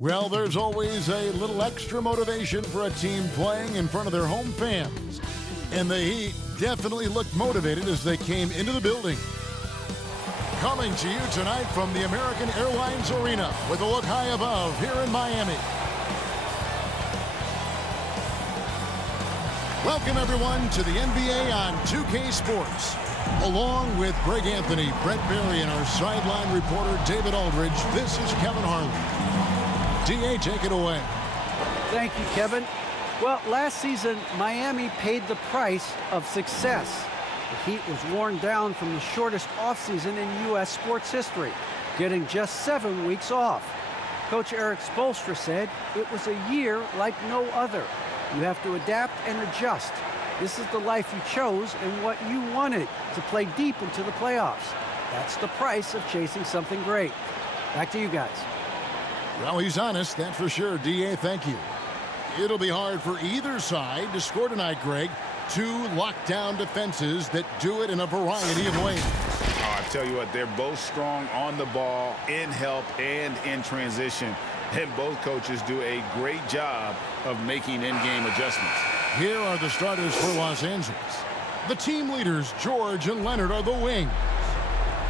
Well, there's always a little extra motivation for a team playing in front of their home fans. And the Heat definitely looked motivated as they came into the building. Coming to you tonight from the American Airlines Arena with a look high above here in Miami. Welcome, everyone, to the NBA on 2K Sports. Along with Greg Anthony, Brett Berry, and our sideline reporter, David Aldridge, this is Kevin Harlan. D.A., take it away. Thank you, Kevin. Well, last season, Miami paid the price of success. The Heat was worn down from the shortest offseason in U.S. sports history, getting just 7 weeks off. Coach Eric Spoelstra said it was a year like no other. You have to adapt and adjust. This is the life you chose and what you wanted, to play deep into the playoffs. That's the price of chasing something great. Back to you guys. Well, he's honest, that's for sure. D.A., thank you. It'll be hard for either side to score tonight, Greg. Two lockdown defenses that do it in a variety of ways. Oh, I tell you what, they're both strong on the ball, in help, and in transition. And both coaches do a great job of making in-game adjustments. Here are the starters for Los Angeles. The team leaders, George and Leonard, are the wings.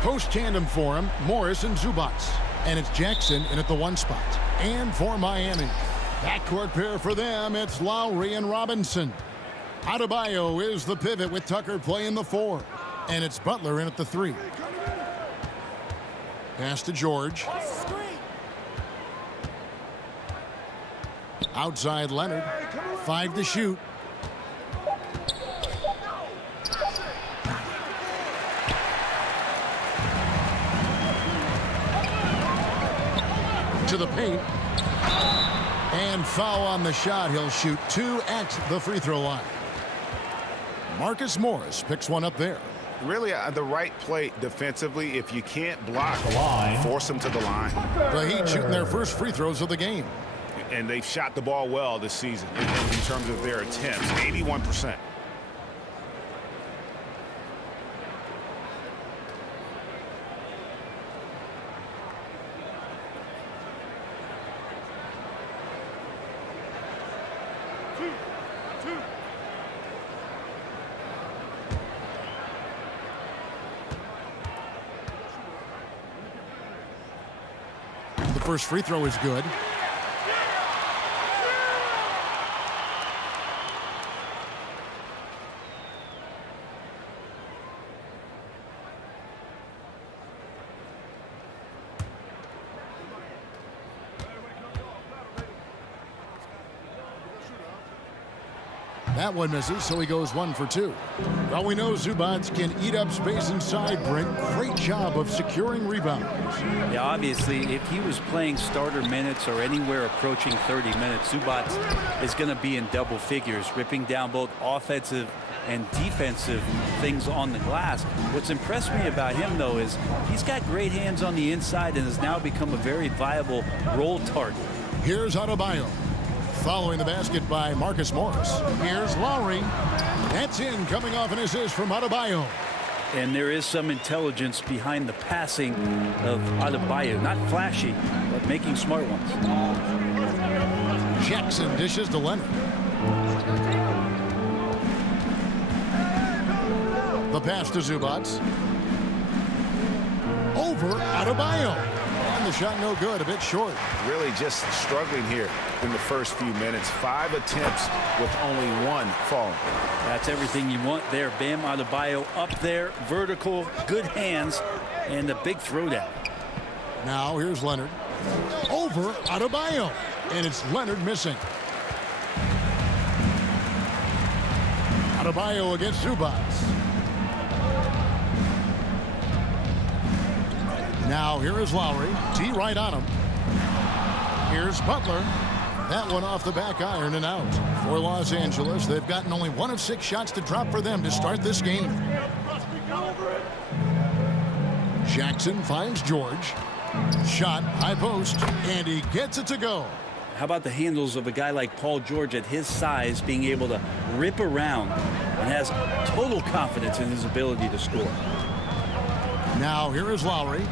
Post tandem for him, Morris and Zubac. And it's Jackson in at the 1 spot. And for Miami, backcourt pair for them, it's Lowry and Robinson. Adebayo is the pivot with Tucker playing the 4. And it's Butler in at the 3. Pass to George. Outside Leonard. 5 to shoot. To the paint. And foul on the shot. He'll shoot 2 at the free throw line. Marcus Morris picks one up there. Really the right play defensively. If you can't block, force them to the line. The Heat shooting their first free throws of the game. And they've shot the ball well this season in terms of their attempts, 81%. The first free throw is good. That one misses, so he goes 1 for 2. Well, we know Zubac can eat up space inside, Brent. Great job of securing rebounds. Yeah, obviously, if he was playing starter minutes or anywhere approaching 30 minutes, Zubac is going to be in double figures, ripping down both offensive and defensive things on the glass. What's impressed me about him, though, is he's got great hands on the inside and has now become a very viable roll target. Here's Adebayo. Following the basket by Marcus Morris. Here's Lowry. That's in, coming off an assist from Adebayo. And there is some intelligence behind the passing of Adebayo. Not flashy, but making smart ones. Jackson dishes to Leonard. The pass to Zubac. Over Adebayo. And the shot no good, a bit short. Really just struggling here in the first few minutes. 5 attempts with only 1 falling. That's everything you want there. Bam Adebayo up there, vertical, good hands, and a big throwdown. Now here's Leonard. Over Adebayo. And it's Leonard missing. Adebayo against Zubac. Now here is Lowry. T right on him. Here's Butler. That one off the back iron and out. For Los Angeles, they've gotten only 1 of 6 shots to drop for them to start this game. Jackson finds George. Shot, high post, and he gets it to go. How about the handles of a guy like Paul George at his size, being able to rip around and has total confidence in his ability to score. Now here is Lowry.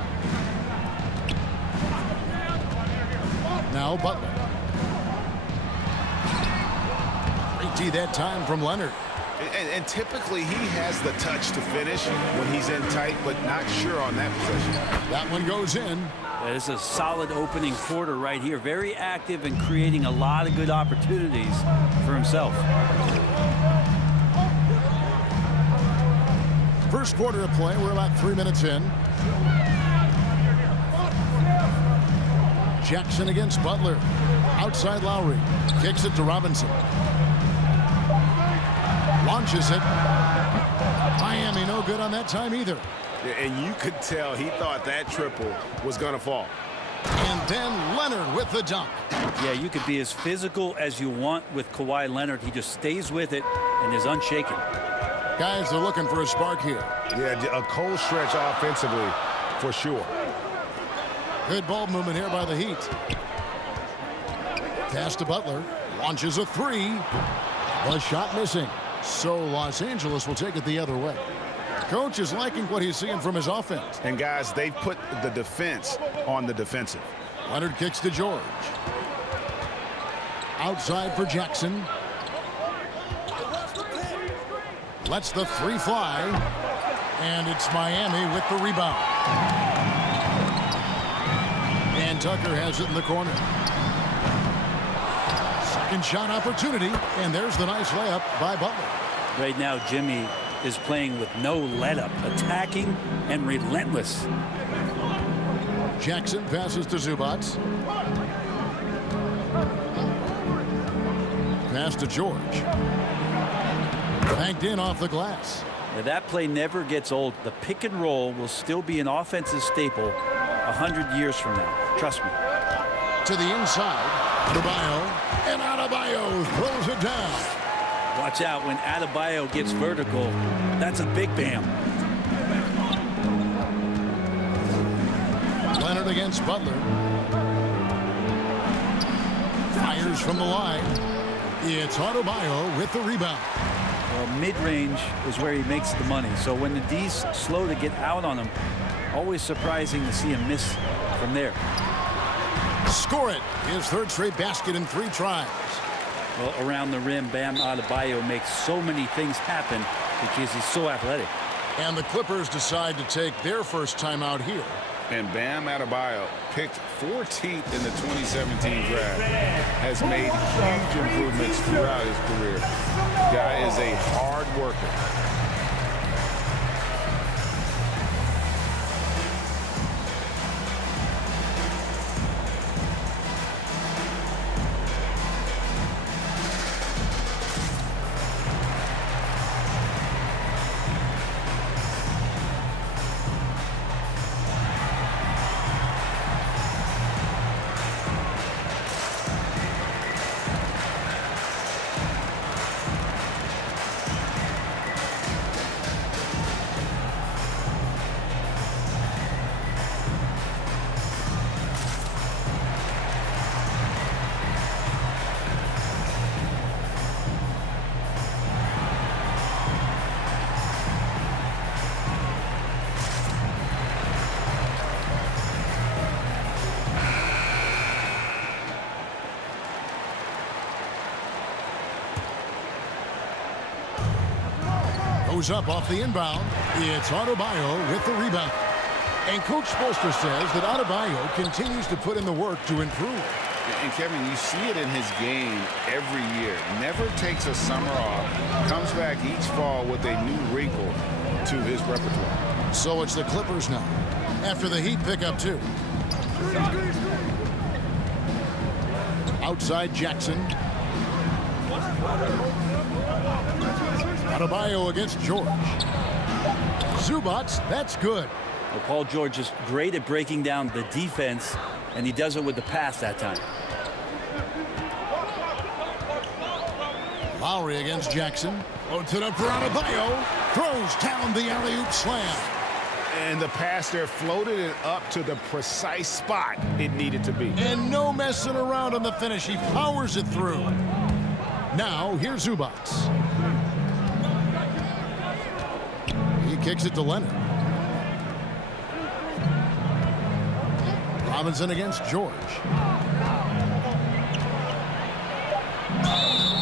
Now Butler. Great D that time from Leonard. And typically he has the touch to finish when he's in tight, but not sure on that possession. That one goes in. This is a solid opening quarter right here. Very active and creating a lot of good opportunities for himself. First quarter of play. We're about 3 minutes in. Jackson against Butler. Outside Lowry. Kicks it to Robinson. Launches it. Miami no good on that time either. And you could tell he thought that triple was going to fall. And then Leonard with the dunk. Yeah, you could be as physical as you want with Kawhi Leonard. He just stays with it and is unshaken. Guys, they're looking for a spark here. Yeah, a cold stretch offensively for sure. Good ball movement here by the Heat. Pass to Butler. Launches a three. The shot missing. So Los Angeles will take it the other way. Coach is liking what he's seeing from his offense. And guys, they've put the defense on the defensive. Leonard kicks to George. Outside for Jackson. Lets the three fly. And it's Miami with the rebound. And Tucker has it in the corner. Second shot opportunity. And there's the nice layup by Butler. Right now, Jimmy is playing with no let-up, attacking and relentless. Jackson passes to Zubac. Pass to George. Banked in off the glass. Now, that play never gets old. The pick and roll will still be an offensive staple 100 years from now. Trust me. To the inside. Adebayo. And Adebayo throws it down. Watch out when Adebayo gets vertical. That's a big bam. Leonard against Butler. Fires from the line. It's Adebayo with the rebound. Well, mid-range is where he makes the money. So when the D's slow to get out on him, always surprising to see him miss from there. Score it. His third straight basket in 3 tries. Well, around the rim, Bam Adebayo makes so many things happen because he's so athletic. And the Clippers decide to take their first time out here. And Bam Adebayo, picked 14th in the 2017 draft, has made huge improvements throughout his career. Guy is a hard worker. Goes up off the inbound. It's Adebayo with the rebound. And Coach Spoelstra says that Adebayo continues to put in the work to improve. And Kevin, you see it in his game every year. Never takes a summer off. Comes back each fall with a new wrinkle to his repertoire. So it's the Clippers now. After the Heat pick up 2. Outside Jackson. Adebayo against George. Zubac, that's good. Well, Paul George is great at breaking down the defense, and he does it with the pass that time. Lowry against Jackson. Floats it up for Adebayo. Throws down the alley-oop slam. And the pass there floated it up to the precise spot it needed to be. And no messing around on the finish. He powers it through. Now, here's Zubac. He kicks it to Leonard. Robinson against George.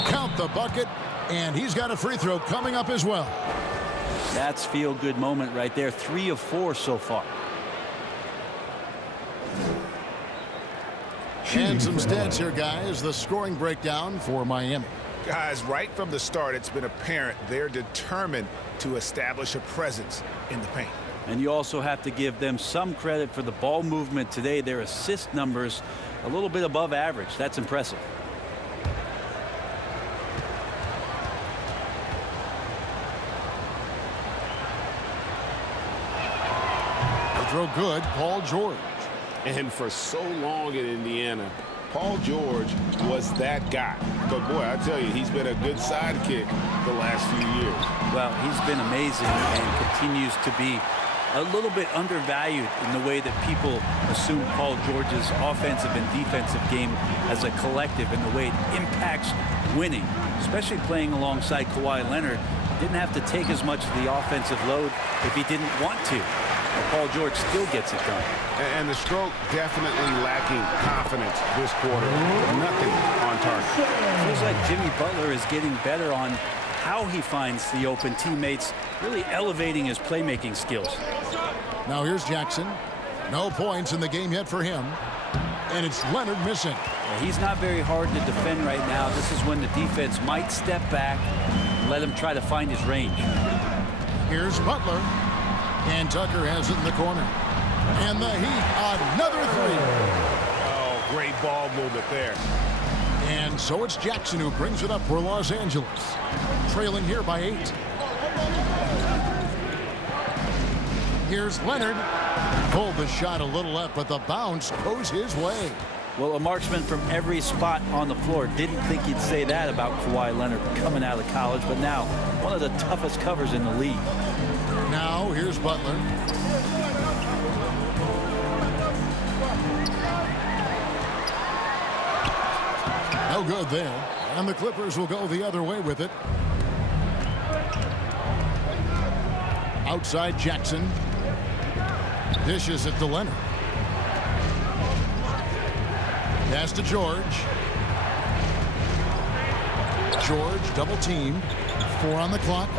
Count the bucket, and he's got a free throw coming up as well. That's feel-good moment right there. 3 of 4 so far. And some stats here, guys. The scoring breakdown for Miami. Guys, right from the start, it's been apparent they're determined to establish a presence in the paint. And you also have to give them some credit for the ball movement today. Their assist numbers a little bit above average. That's impressive. The throw good, Paul George. And for so long in Indiana, Paul George was that guy. But boy, I tell you, he's been a good sidekick the last few years. Well, he's been amazing and continues to be a little bit undervalued in the way that people assume Paul George's offensive and defensive game as a collective and the way it impacts winning, especially playing alongside Kawhi Leonard. Didn't have to take as much of the offensive load if he didn't want to. But Paul George still gets it done. And the stroke definitely lacking confidence this quarter. Nothing on target. Feels like Jimmy Butler is getting better on how he finds the open teammates, really elevating his playmaking skills. Now here's Jackson. No points in the game yet for him. And it's Leonard missing. He's not very hard to defend right now. This is when the defense might step back and let him try to find his range. Here's Butler. And Tucker has it in the corner. And the Heat, another three. Oh, great ball movement there. And so it's Jackson who brings it up for Los Angeles. Trailing here by 8. Here's Leonard. Pulled the shot a little left, but the bounce goes his way. Well, a marksman from every spot on the floor. Didn't think he'd say that about Kawhi Leonard coming out of college, but now one of the toughest covers in the league. Now here's Butler. No good there. And the Clippers will go the other way with it. Outside Jackson. Dishes it to Leonard. Pass to George. George double teamed. 4 on the clock.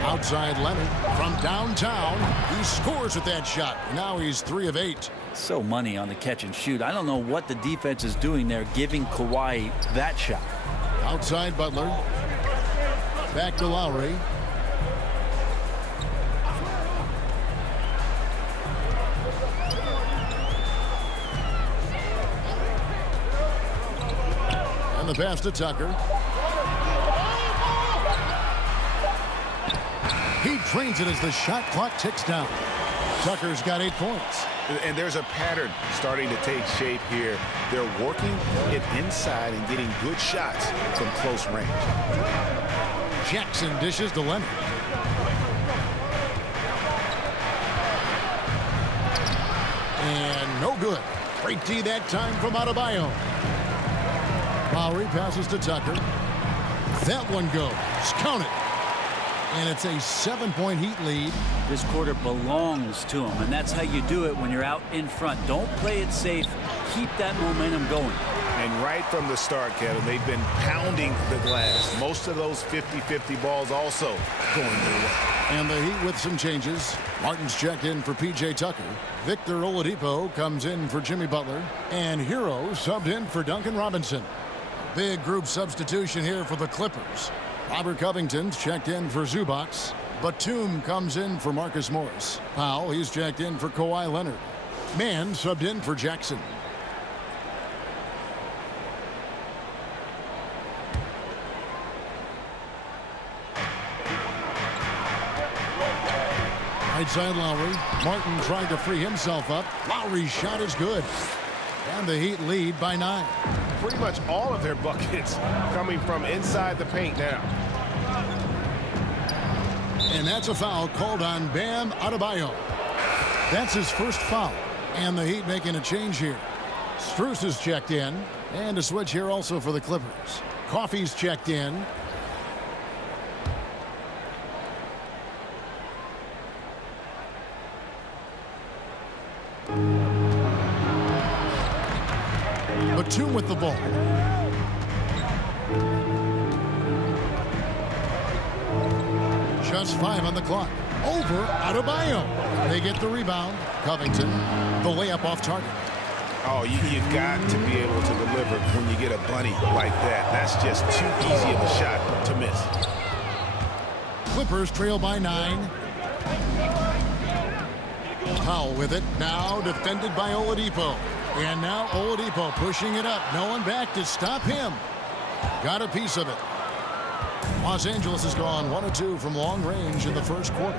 Outside Leonard from downtown. He scores with that shot. Now he's 3 of 8. So money on the catch and shoot. I don't know what the defense is doing there, giving Kawhi that shot. Outside Butler. Back to Lowry. And the pass to Tucker. He trains it as the shot clock ticks down. Tucker's got 8 points. And there's a pattern starting to take shape here. They're working it inside and getting good shots from close range. Jackson dishes to Leonard. And no good. Great D that time from Adebayo. Lowry passes to Tucker. That one goes. Count it. And it's a 7-point Heat lead. This quarter belongs to him, and that's how you do it when you're out in front. Don't play it safe. Keep that momentum going. And right from the start, Kevin, they've been pounding the glass. Most of those 50-50 balls also going their way. And the Heat with some changes. Martin's checked in for P.J. Tucker. Victor Oladipo comes in for Jimmy Butler. And Hero subbed in for Duncan Robinson. Big group substitution here for the Clippers. Robert Covington's checked in for Zubac. Batum comes in for Marcus Morris. Powell, he's checked in for Kawhi Leonard. Mann subbed in for Jackson. Right side Lowry. Martin trying to free himself up. Lowry's shot is good. And the Heat lead by 9. Pretty much all of their buckets coming from inside the paint now. And that's a foul called on Bam Adebayo. That's his first foul. And the Heat making a change here. Strus is checked in. And a switch here also for the Clippers. Coffey's checked in. Batum with the ball. Just 5 on the clock. Over Adebayo. They get the rebound. Covington, the layup off target. Oh, you got to be able to deliver when you get a bunny like that. That's just too easy of a shot to miss. Clippers trail by 9. Powell with it. Now defended by Oladipo. And now Oladipo pushing it up. No one back to stop him. Got a piece of it. Los Angeles has gone 1 of 2 from long range in the first quarter.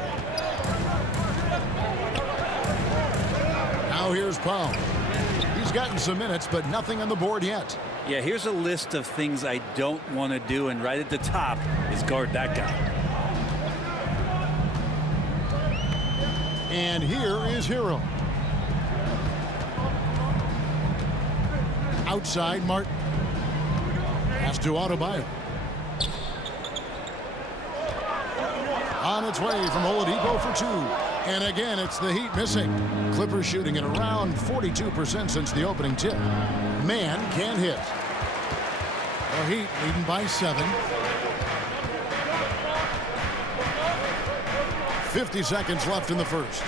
Now here's Powell. He's gotten some minutes, but nothing on the board yet. Yeah, here's a list of things I don't want to do, and right at the top is guard that guy. And here is Hero. Outside Martin. Pass to Adebayo. On its way from Oladipo for 2. And again, it's the Heat missing. Clippers shooting at around 42% since the opening tip. Man can't hit. The Heat leading by 7. 50 seconds left in the first.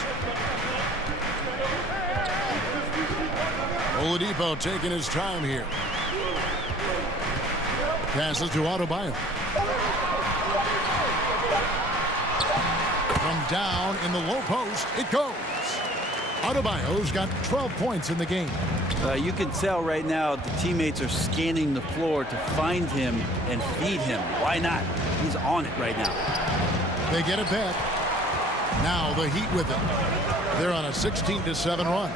Oladipo taking his time here. Passes to Adebayo. From down in the low post, it goes. Adebayo's got 12 points in the game. You can tell right now the teammates are scanning the floor to find him and feed him. Why not? He's on it right now. They get it back. Now the Heat with it. They're on a 16-7 run.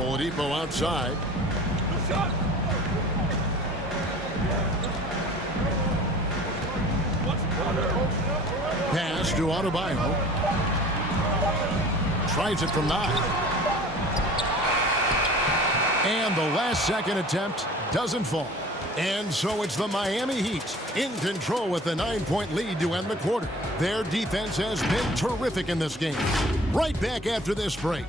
Oladipo outside. Pass to Adebayo. Tries it from 9. And the last second attempt doesn't fall. And so it's the Miami Heat in control with a 9-point lead to end the quarter. Their defense has been terrific in this game. Right back after this break.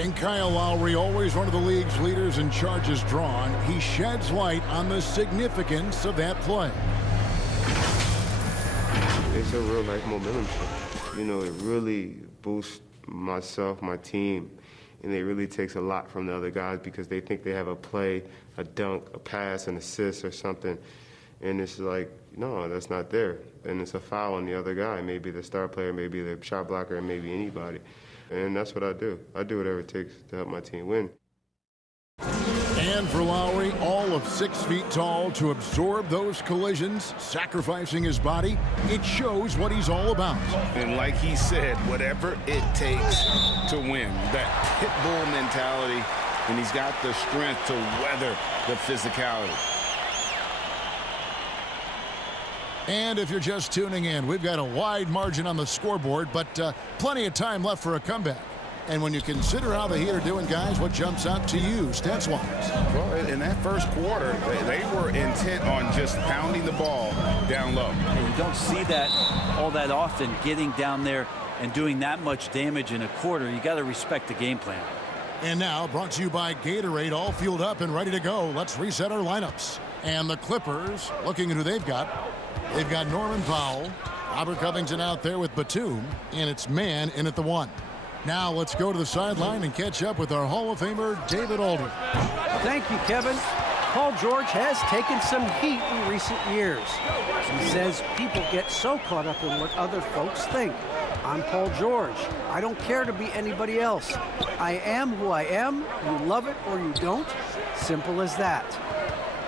And Kyle Lowry, always one of the league's leaders in charges drawn, he sheds light on the significance of that play. It's a real life momentum shift. You know, it really boosts myself, my team, and it really takes a lot from the other guys because they think they have a play, a dunk, a pass, an assist or something. And it's like, no, that's not there. And it's a foul on the other guy, maybe the star player, maybe the shot blocker, and maybe anybody. And that's what I do. I do whatever it takes to help my team win. And for Lowry, all of 6 feet tall, to absorb those collisions, sacrificing his body, it shows what he's all about. And like he said, whatever it takes to win, that pit bull mentality, and he's got the strength to weather the physicality. And if you're just tuning in, we've got a wide margin on the scoreboard, but plenty of time left for a comeback. And when you consider how the Heat are doing, guys, what jumps out to you, stats-wise? Well, in that first quarter, they were intent on just pounding the ball down low. And you don't see that all that often, getting down there and doing that much damage in a quarter. You got to respect the game plan. And now, brought to you by Gatorade, all fueled up and ready to go. Let's reset our lineups. And the Clippers, looking at who they've got. They've got Norman Powell, Robert Covington out there with Batum, and it's Man in at the 1. Now let's go to the sideline and catch up with our Hall of Famer, David Aldridge. Thank you, Kevin. Paul George has taken some heat in recent years. He says people get so caught up in what other folks think. I'm Paul George. I don't care to be anybody else. I am who I am. You love it or you don't. Simple as that.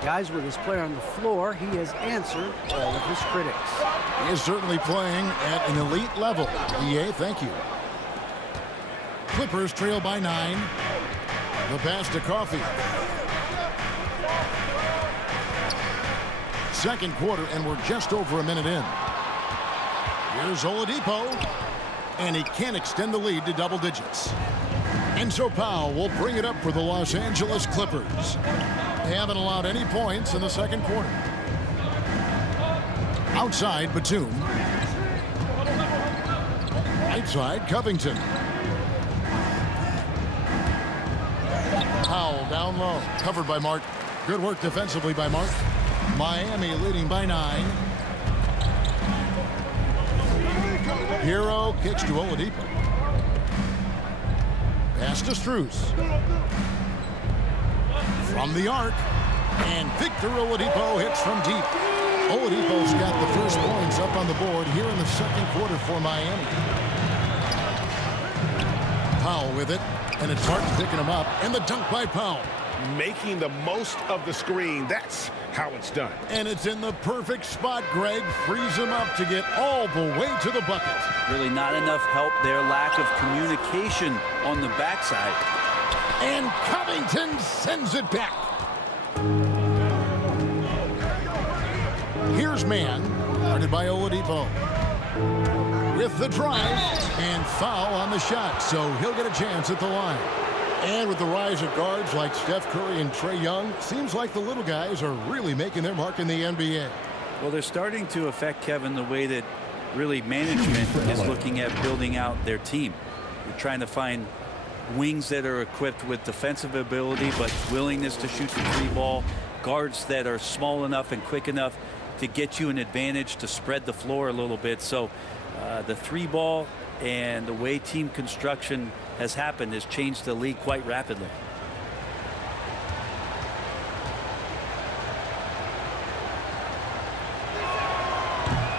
Guys, with his player on the floor, he has answered all of his critics. He is certainly playing at an elite level. EA, thank you. Clippers trail by 9. The pass to Coffey. second quarter, and we're just over a minute in. Here's Oladipo, and he can't extend the lead to double digits. And so Powell will bring it up for the Los Angeles Clippers. They haven't allowed any points in the second quarter. Outside, Batum. Right side, Covington. Powell down low, covered by Mark. Good work defensively by Mark. Miami leading by 9. Hero kicks to Oladipo. Pass to Strus. From the arc. And Victor Oladipo hits from deep. Oladipo's got the first points up on the board here in the second quarter for Miami. Powell with it. And it's Harden picking him up. And the dunk by Powell. Making the most of the screen. That's how it's done. And it's in the perfect spot. Greg frees him up to get all the way to the bucket. Really not enough help there. Lack of communication on the backside. And Covington sends it back. Here's Mann, guarded by Oladipo. With the drive, and foul on the shot, so he'll get a chance at the line. And with the rise of guards like Steph Curry and Trae Young, seems like the little guys are really making their mark in the NBA. Well, they're starting to affect, Kevin, the way that really management is looking at building out their team. They're trying to find wings that are equipped with defensive ability but willingness to shoot the three ball, guards that are small enough and quick enough to get you an advantage to spread the floor a little bit. So the three ball and the way team construction has happened has changed the league quite rapidly.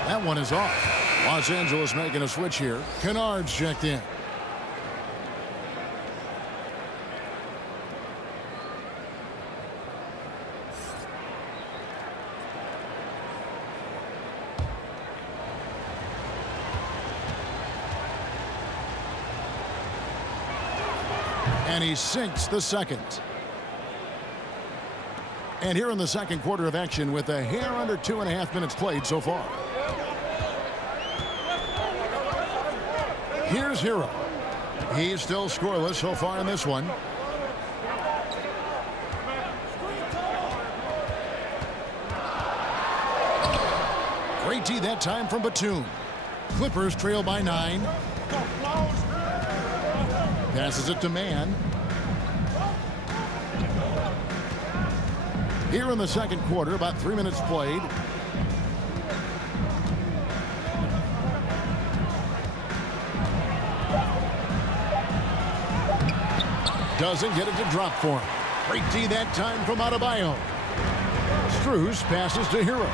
That one is off. Los Angeles making a switch here. Kennard's checked in. And he sinks the second. And here in the second quarter of action with a hair under 2.5 minutes played so far. Here's Hero. He's still scoreless so far in this one. Great D that time from Batum. Clippers trail by 9. Passes it to Mann. Here in the second quarter, about 3 minutes played. Doesn't get it to drop for him. Great D that time from Adebayo. Strus passes to Hero.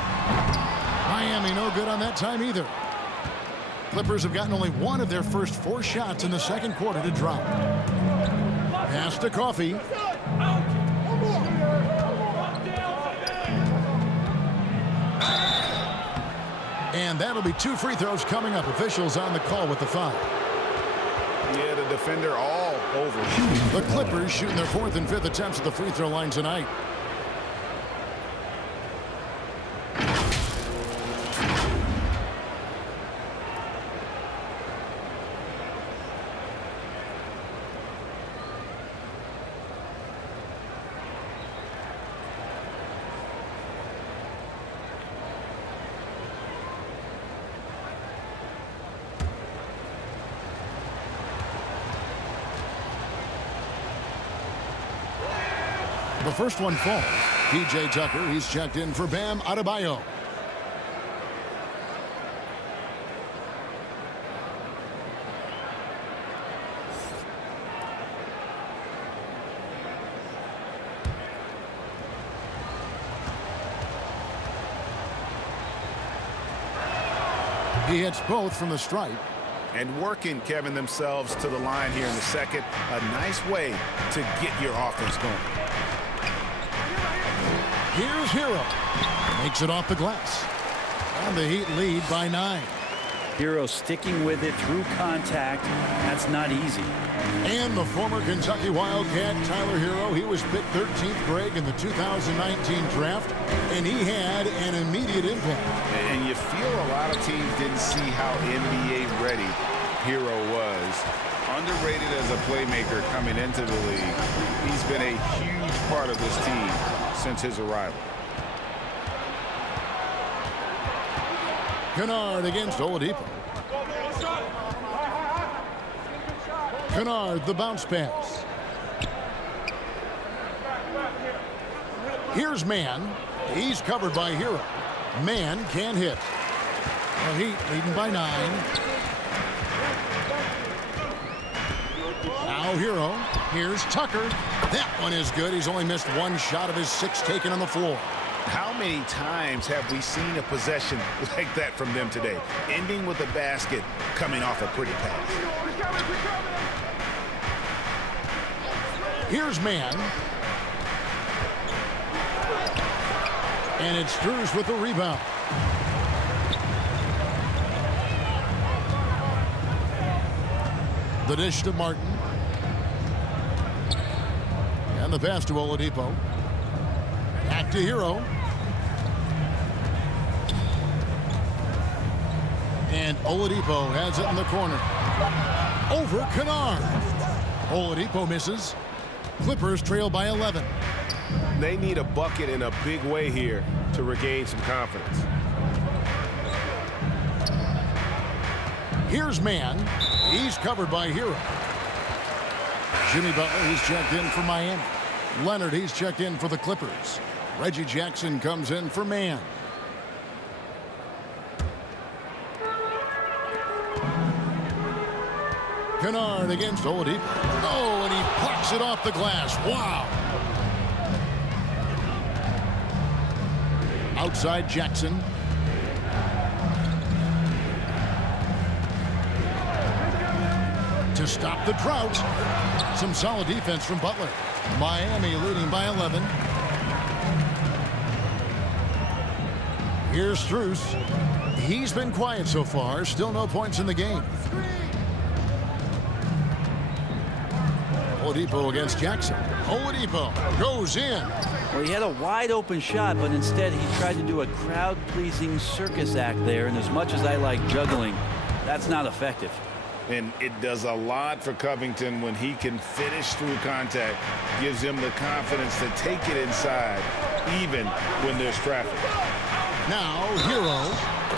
Miami no good on that time either. Clippers have gotten only one of their first 4 shots in the second quarter to drop. Pass to Coffee. And that'll be 2 free throws coming up. Officials on the call with the foul. Yeah, the defender all over. The Clippers shooting their 4th and 5th attempts at the free throw line tonight. The first one falls. P.J. Tucker, he's checked in for Bam Adebayo. He hits both from the stripe. And working, Kevin, themselves to the line here in the second. A nice way to get your offense going. Here's Hero. Makes it off the glass. And the Heat lead by 9. Hero sticking with it through contact. That's not easy. And the former Kentucky Wildcat, Tyler Hero, he was picked 13th, Greg, in the 2019 draft, and he had an immediate impact. And you feel a lot of teams didn't see how NBA ready Hero was. Underrated as a playmaker coming into the league. He's been a huge part of this team since his arrival. Kennard against Oladipo. Kennard, the bounce pass. Here's Mann. He's covered by Hero. Mann can't hit. The Heat leading by 9. Now Hero. Here's Tucker. That one is good. He's only missed one shot of his 6 taken on the floor. How many times have we seen a possession like that from them today? Ending with a basket, coming off a pretty pass. Here's Mann. And it's Strus with the rebound. The dish to Martin. And the pass to Oladipo. Back to Hero. And Oladipo has it in the corner. Over Kennard. Oladipo misses. Clippers trail by 11. They need a bucket in a big way here to regain some confidence. Here's Mann. He's covered by Hero. Jimmy Butler, he's checked in for Miami. Leonard, he's checked in for the Clippers. Reggie Jackson comes in for Mann. Kennard against Oladipo. Oh, and he plucks it off the glass. Wow. Outside Jackson. To stop the drought. Some solid defense from Butler. Miami leading by 11. Here's Strus. He's been quiet so far. Still no points in the game. Oladipo against Jackson. Oladipo goes in. Well, he had a wide open shot, but instead he tried to do a crowd-pleasing circus act there. And as much as I like juggling, that's not effective. And it does a lot for Covington when he can finish through contact. Gives him the confidence to take it inside, even when there's traffic. Now, Hero.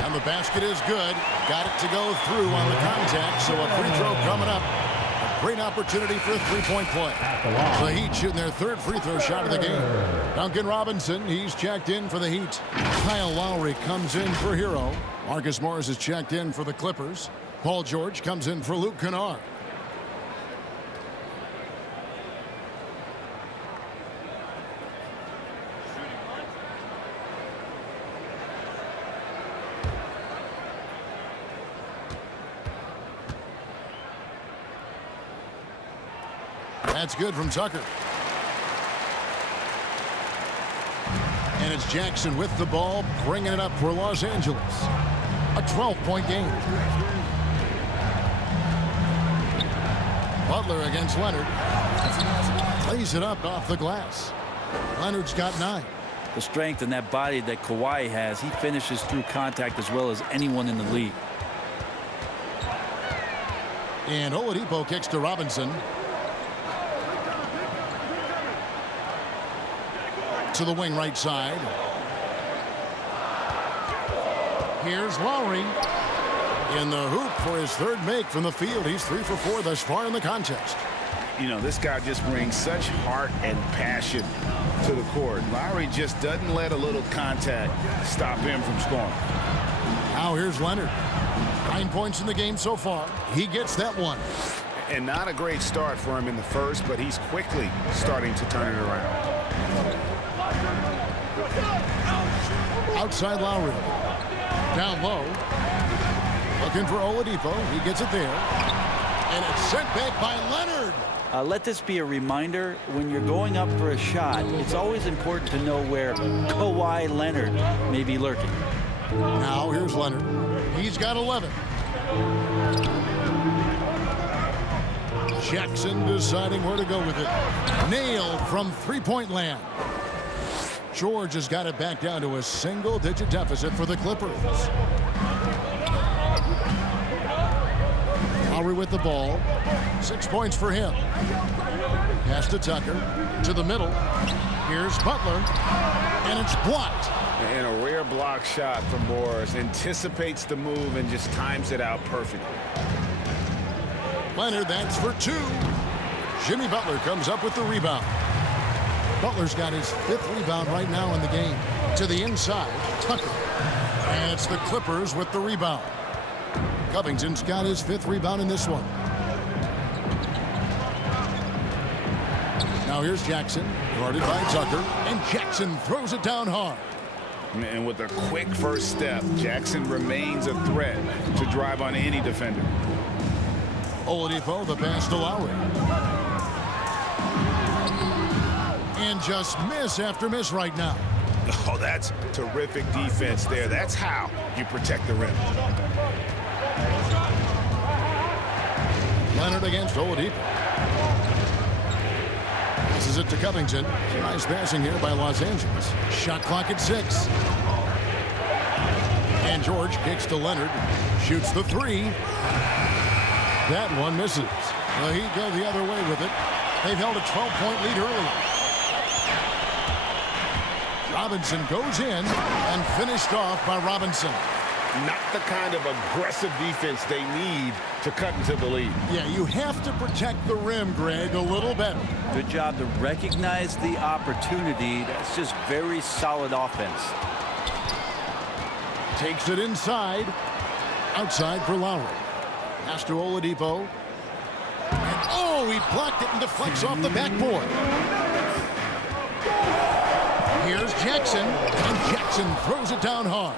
And the basket is good. Got it to go through on the contact, so a free throw coming up. A great opportunity for a three-point play. The Heat shooting their 3rd free throw shot of the game. Duncan Robinson, he's checked in for the Heat. Kyle Lowry comes in for Hero. Marcus Morris is checked in for the Clippers. Paul George comes in for Luke Kennard. That's good from Tucker. And it's Jackson with the ball, bringing it up for Los Angeles. A 12-point game. Butler against Leonard. Plays it up off the glass. Leonard's got 9. The strength and that body that Kawhi has, he finishes through contact as well as anyone in the league. And Oladipo kicks to Robinson. To the wing right side. Here's Lowry. In the hoop for his 3rd make from the field. He's 3 for 4 thus far in the contest. You know, this guy just brings such heart and passion to the court. Lowry just doesn't let a little contact stop him from scoring. Now here's Leonard. 9 points in the game so far. He gets that one. And not a great start for him in the first, but he's quickly starting to turn it around. Outside Lowry. Down low. Looking for Oladipo. He gets it there. And it's sent back by Leonard. Let this be a reminder, when you're going up for a shot, it's always important to know where Kawhi Leonard may be lurking. Now here's Leonard. He's got 11. Jackson deciding where to go with it. Nailed from three-point land. George has got it back down to a single-digit deficit for the Clippers. Lowry with the ball. 6 points for him. Pass to Tucker. To the middle. Here's Butler. And it's blocked. And a rare block shot from Morris. Anticipates the move and just times it out perfectly. Leonard, that's for 2. Jimmy Butler comes up with the rebound. Butler's got his 5th rebound right now in the game. To the inside, Tucker. And it's the Clippers with the rebound. Covington's got his 5th rebound in this one. Now here's Jackson, guarded by Tucker, and Jackson throws it down hard. And with a quick first step, Jackson remains a threat to drive on any defender. Oladipo, the pass to Lowry. And just miss after miss right now. Oh, that's terrific defense there. That's how you protect the rim. Leonard against Oladipo. Passes it to Covington. Nice passing here by Los Angeles. Shot clock at 6. And George kicks to Leonard. Shoots the 3. That one misses. The Heat go the other way with it. They've held a 12-point lead early. Robinson goes in and finished off by Robinson. Not the kind of aggressive defense they need to cut into the lead. Yeah, you have to protect the rim, Greg, a little better. Good job to recognize the opportunity. That's just very solid offense. Takes it inside. Outside for Lowry. Pass to Oladipo. And oh, he blocked it and deflects off the backboard. Here's Jackson. And Jackson throws it down hard.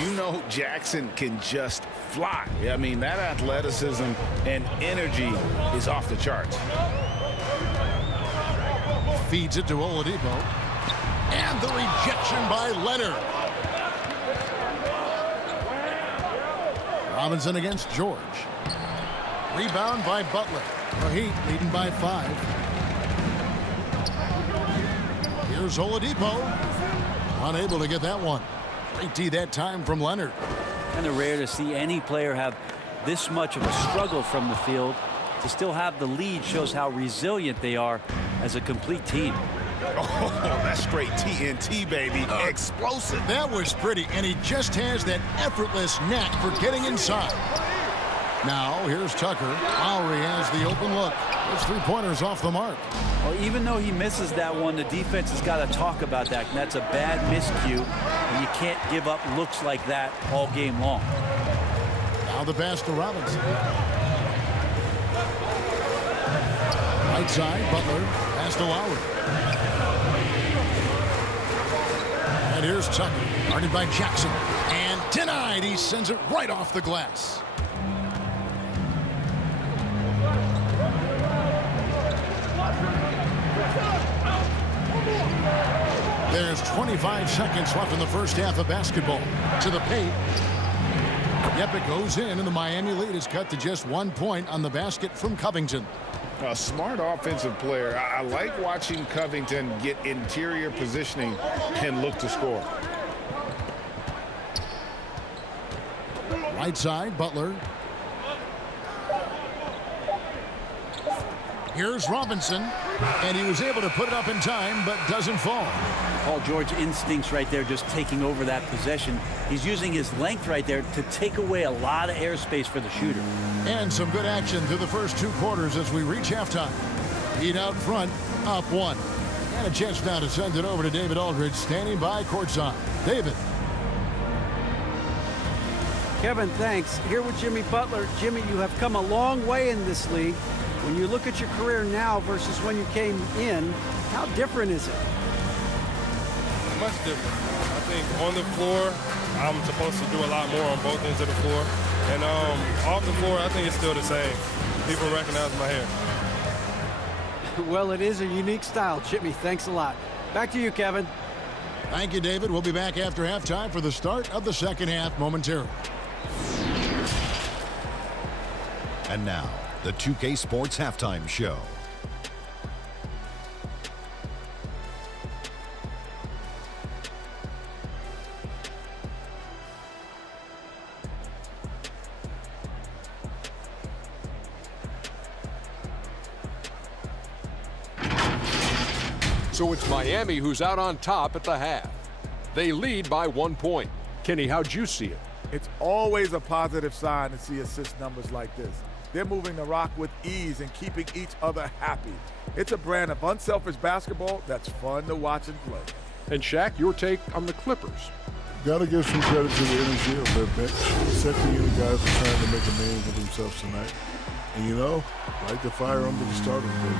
You know Jackson can just fly. I mean, that athleticism and energy is off the charts. Feeds it to Oladipo. And the rejection by Leonard. Robinson against George. Rebound by Butler. The Heat leading by 5. Here's Oladipo. Unable to get that one. Great D that time from Leonard. Kind of rare to see any player have this much of a struggle from the field. To still have the lead shows how resilient they are as a complete team. Oh, that's straight TNT, baby. Explosive. That was pretty, and he just has that effortless knack for getting inside. Now, here's Tucker. Lowry has the open look. Those 3-pointers off the mark. Well, even though he misses that one, the defense has got to talk about that. And that's a bad miscue, and you can't give up looks like that all game long. Now the pass to Robinson. Right side, Butler. Pass to Lowry. And here's Tucker, guarded by Jackson. And denied. He sends it right off the glass. There's 25 seconds left in the first half of basketball. To the paint. Yep, it goes in, and the Miami lead is cut to just 1 point on the basket from Covington. A smart offensive player. I like watching Covington get interior positioning and look to score. Right side, Butler. Here's Robinson, and he was able to put it up in time, but doesn't fall. Paul George instincts right there, just taking over that possession. He's using his length right there to take away a lot of airspace for the shooter. And some good action through the first 2 quarters as we reach halftime. Heat out front, up 1. And a chance now to send it over to David Aldridge, standing by courtside. David. Kevin, thanks. Here with Jimmy Butler. Jimmy, you have come a long way in this league. When you look at your career now versus when you came in, how different is it? Much different. I think on the floor, I'm supposed to do a lot more on both ends of the floor. And off the floor, I think it's still the same. People recognize my hair. Well, it is a unique style, Jimmy. Thanks a lot. Back to you, Kevin. Thank you, David. We'll be back after halftime for the start of the second half momentarily. And now, the 2K Sports Halftime Show. So it's Miami who's out on top at the half. They lead by 1 point. Kenny, how'd you see it? It's always a positive sign to see assist numbers like this. They're moving the rock with ease and keeping each other happy. It's a brand of unselfish basketball that's fun to watch and play. And Shaq, your take on the Clippers. Got to give some credit to the energy of their bench. Second unit guys are trying to make a name for themselves tonight. And you know, light the fire under the starters, baby.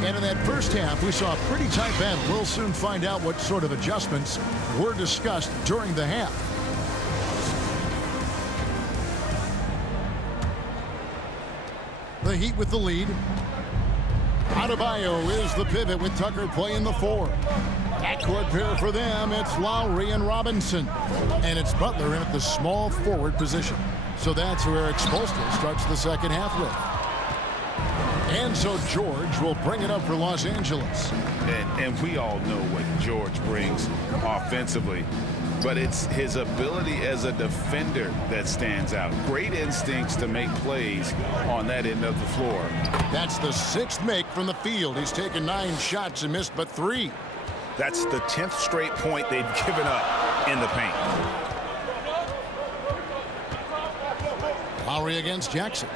And in that first half, we saw a pretty tight battle. We'll soon find out what sort of adjustments were discussed during the half. The Heat with the lead. Adebayo is the pivot with Tucker playing the 4. Backcourt pair for them, it's Lowry and Robinson. And it's Butler in at the small forward position. So that's where Eric Spoelstra starts the second half with. And so George will bring it up for Los Angeles. And we all know what George brings offensively. But it's his ability as a defender that stands out. Great instincts to make plays on that end of the floor. That's the 6th make from the field. He's taken 9 shots and missed but 3. That's the 10th straight point they've given up in the paint. Lowry against Jackson.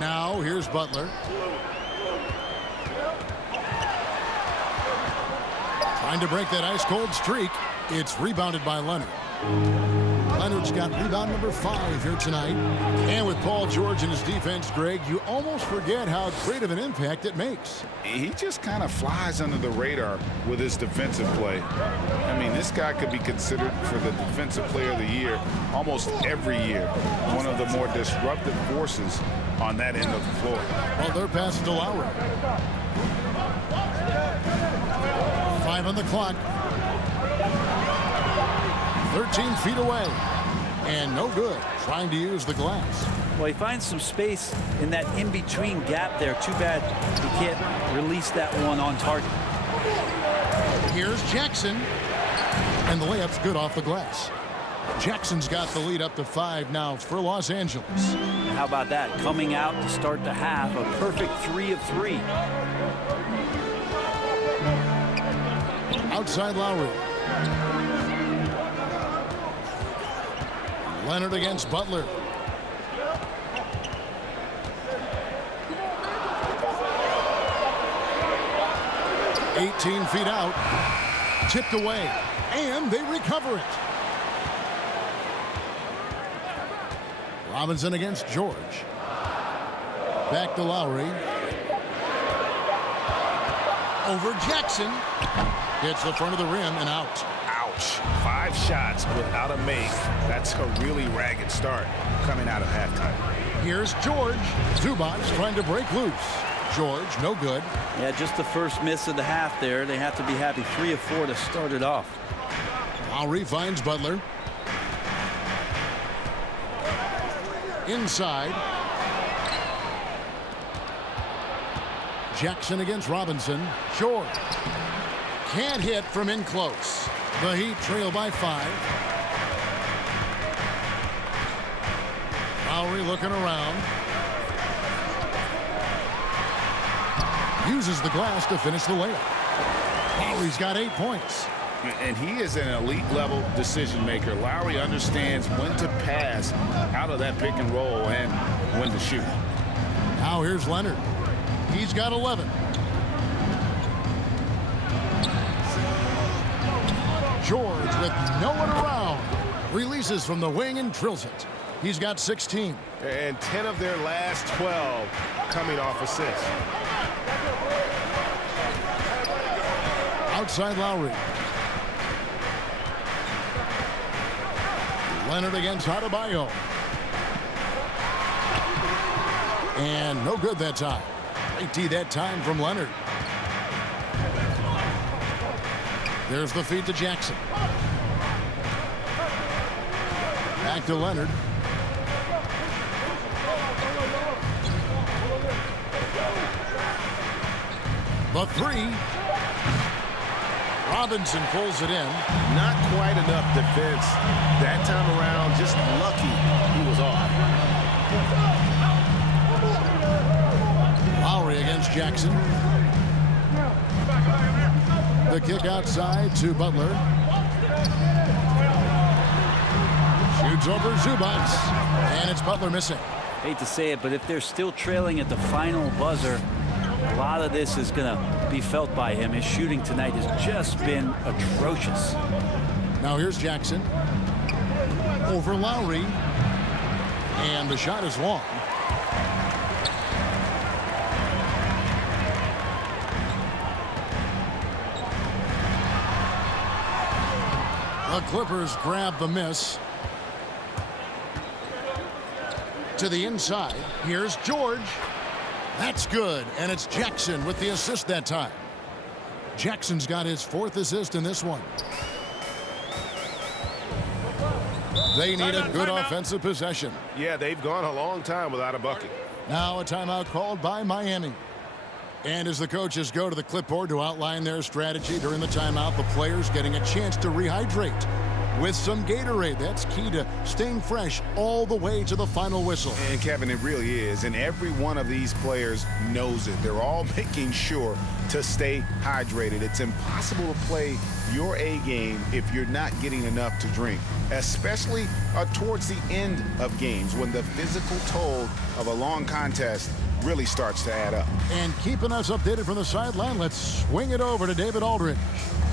Now, here's Butler. Trying to break that ice-cold streak. It's rebounded by Leonard. Leonard's got rebound number 5 here tonight. And with Paul George in his defense, Greg, you almost forget how great of an impact it makes. He just kind of flies under the radar with his defensive play. I mean, this guy could be considered for the Defensive Player of the Year almost every year. One of the more disruptive forces on that end of the floor. Well, they're passing to Lowry. 5 on the clock. 13 feet away. And no good. Trying to use the glass. Well, he finds some space in that in-between gap there. Too bad he can't release that one on target. Here's Jackson. And the layup's good off the glass. Jackson's got the lead up to 5 now for Los Angeles. How about that? Coming out to start the half, a perfect 3 of 3. Outside Lowry. Leonard against Butler. $18 feet out. Tipped away. And they recover it. Robinson against George. Back to Lowry. Over Jackson. Hits the front of the rim and out. Ouch. 5 shots without a make. That's a really ragged start coming out of halftime. Here's George. Zubac trying to break loose. George, no good. Yeah, just the first miss of the half there. They have to be happy. 3 of 4 to start it off. Lowry finds Butler. Inside. Jackson against Robinson. George. Can't hit from in close. The Heat trail by 5. Lowry looking around. Uses the glass to finish the layup. Lowry's got 8 points. And he is an elite level decision maker. Lowry understands when to pass out of that pick and roll and when to shoot. Now here's Leonard. He's got 11. George with no one around. Releases from the wing and drills it. He's got 16. And 10 of their last 12 coming off assists. Outside Lowry. Leonard against Adebayo. And no good that time. Great D that time from Leonard. There's the feed to Jackson. Back to Leonard. The three. Robinson pulls it in. Not quite enough defense that time around. Just lucky he was off. Lowry against Jackson. The kick outside to Butler. Shoots over Zubac. And it's Butler missing. Hate to say it, but if they're still trailing at the final buzzer, a lot of this is going to be felt by him. His shooting tonight has just been atrocious. Now here's Jackson. Over Lowry. And the shot is long. The Clippers grab the miss. To the inside. Here's George. That's good. And it's Jackson with the assist that time. Jackson's got his 4th assist in this one. They need a good offensive possession. Yeah, they've gone a long time without a bucket. Now a timeout called by Miami. And as the coaches go to the clipboard to outline their strategy during the timeout, the players getting a chance to rehydrate with some Gatorade. That's key to staying fresh all the way to the final whistle. And Kevin, it really is. And every one of these players knows it. They're all making sure to stay hydrated. It's impossible to play your A game if you're not getting enough to drink, especially towards the end of games when the physical toll of a long contest really starts to add up. And keeping us updated from the sideline, let's swing it over to David Aldridge.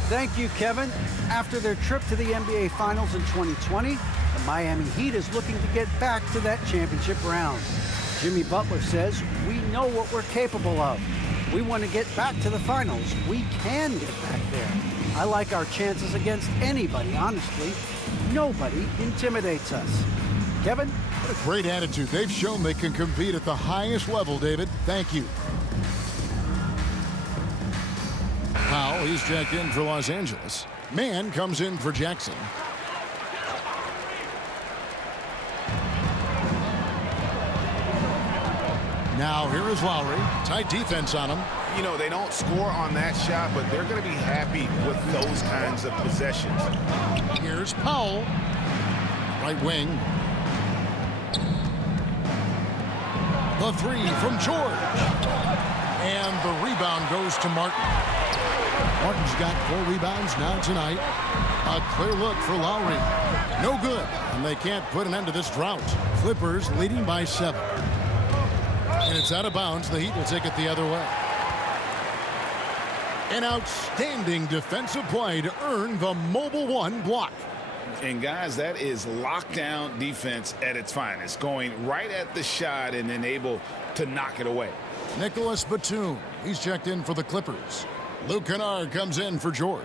Thank you, Kevin. After their trip to the NBA Finals in 2020, the Miami Heat is looking to get back to that championship round. Jimmy Butler says, we know what we're capable of. We want to get back to the finals. We can get back there. I like our chances against anybody, honestly. Nobody intimidates us. Kevin? What a great attitude. They've shown they can compete at the highest level, David. Thank you. Powell, he's checked in for Los Angeles. Mann comes in for Jackson. Now here is Lowry. Tight defense on him. You know, they don't score on that shot, but they're going to be happy with those kinds of possessions. Here's Powell. Right wing. The three from George. And the rebound goes to Martin. Martin's got 4 rebounds now tonight. A clear look for Lowry. No good. And they can't put an end to this drought. Clippers leading by 7. And it's out of bounds. The Heat will take it the other way. An outstanding defensive play to earn the Mobile One block. And guys, that is lockdown defense at its finest, going right at the shot and then able to knock it away. Nicholas Batum, he's checked in for the Clippers. Luke Kennard comes in for George.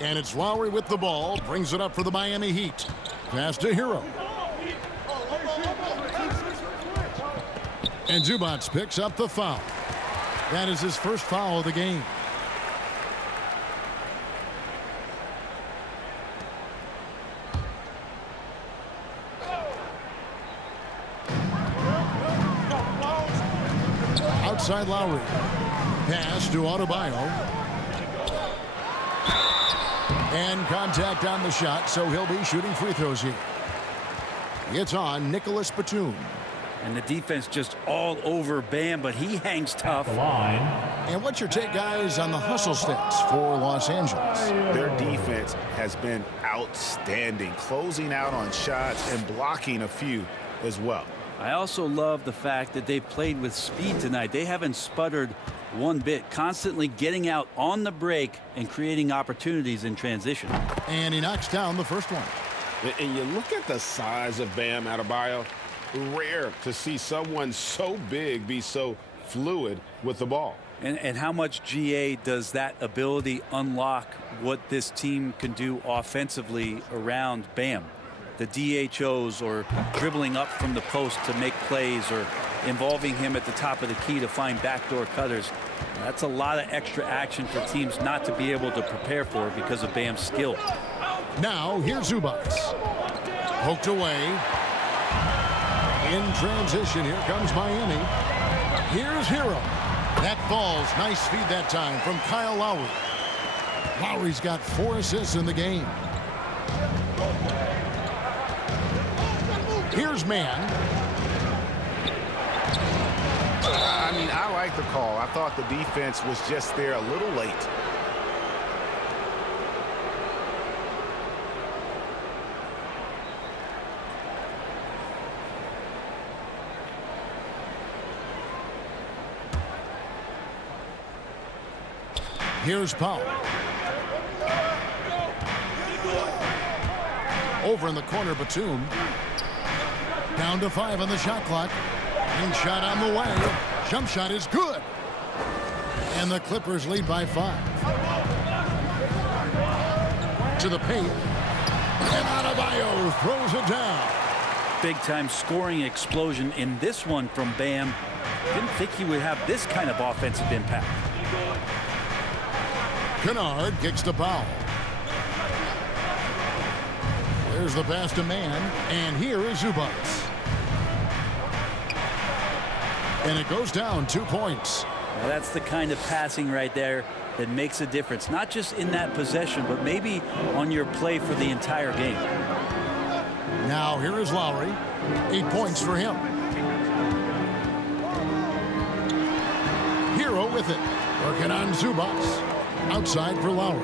And it's Lowry with the ball, brings it up for the Miami Heat. Pass to Hero. And Zubac picks up the foul. That is his first foul of the game. Outside Lowry. Pass to Adebayo. And contact on the shot, so he'll be shooting free throws here. It's on Nicholas Batum. And the defense just all over Bam, but he hangs tough. And what's your take, guys, on the hustle stats for Los Angeles? Their defense has been outstanding, closing out on shots and blocking a few as well. I also love the fact that they played with speed tonight. They haven't sputtered one bit, constantly getting out on the break and creating opportunities in transition. And he knocks down the first one. And you look at the size of Bam Adebayo. Rare to see someone so big be so fluid with the ball. And how much, GA, does that ability unlock what this team can do offensively around Bam? The DHOs, or dribbling up from the post to make plays, or involving him at the top of the key to find backdoor cutters. That's a lot of extra action for teams not to be able to prepare for because of Bam's skill. Now here's Zubac. Poked away. In transition, here comes Miami. Here's Hero. That falls. Nice feed that time from Kyle Lowry. Lowry's got 4 assists in the game. Here's Mann. I mean, I like the call. I thought the defense was just there a little late. Here's Powell. Over in the corner, Batum. Down to 5 on the shot clock. And shot on the way. Jump shot is good. And the Clippers lead by 5. To the paint. And Adebayo throws it down. Big-time scoring explosion in this one from Bam. Didn't think he would have this kind of offensive impact. Kennard kicks to Powell. There's the pass to Mann. And here is Zubac. And it goes down 2 points. Now that's the kind of passing right there that makes a difference. Not just in that possession, but maybe on your play for the entire game. Now here is Lowry. 8 points for him. Hero with it. Working on Zubac. Outside for Lowry.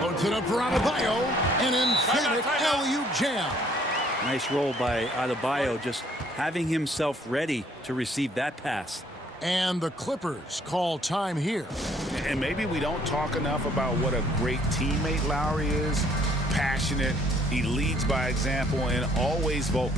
Loads it up for Adebayo. An emphatic alley-oop jam. Nice roll by Adebayo, just having himself ready to receive that pass. And the Clippers call time here. And maybe we don't talk enough about what a great teammate Lowry is. Passionate, he leads by example, and always vocal.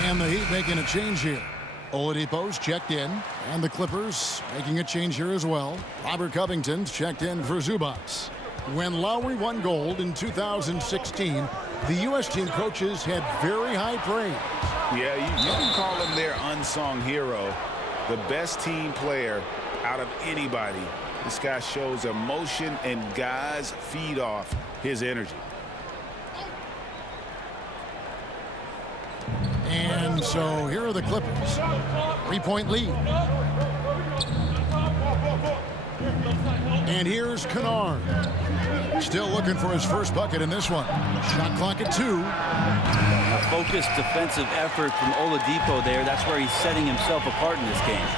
And the Heat making a change here. Oladipo's checked in, and the Clippers making a change here as well. Robert Covington's checked in for Zubac. When Lowry won gold in 2016, the U.S. team coaches had very high praise. Yeah, you can call him their unsung hero, the best team player out of anybody. This guy shows emotion, and guys feed off his energy. And so here are the Clippers. 3-point lead. And here's Kennard. Still looking for his first bucket in this one. Shot clock at 2. A focused defensive effort from Oladipo there. That's where he's setting himself apart in this game.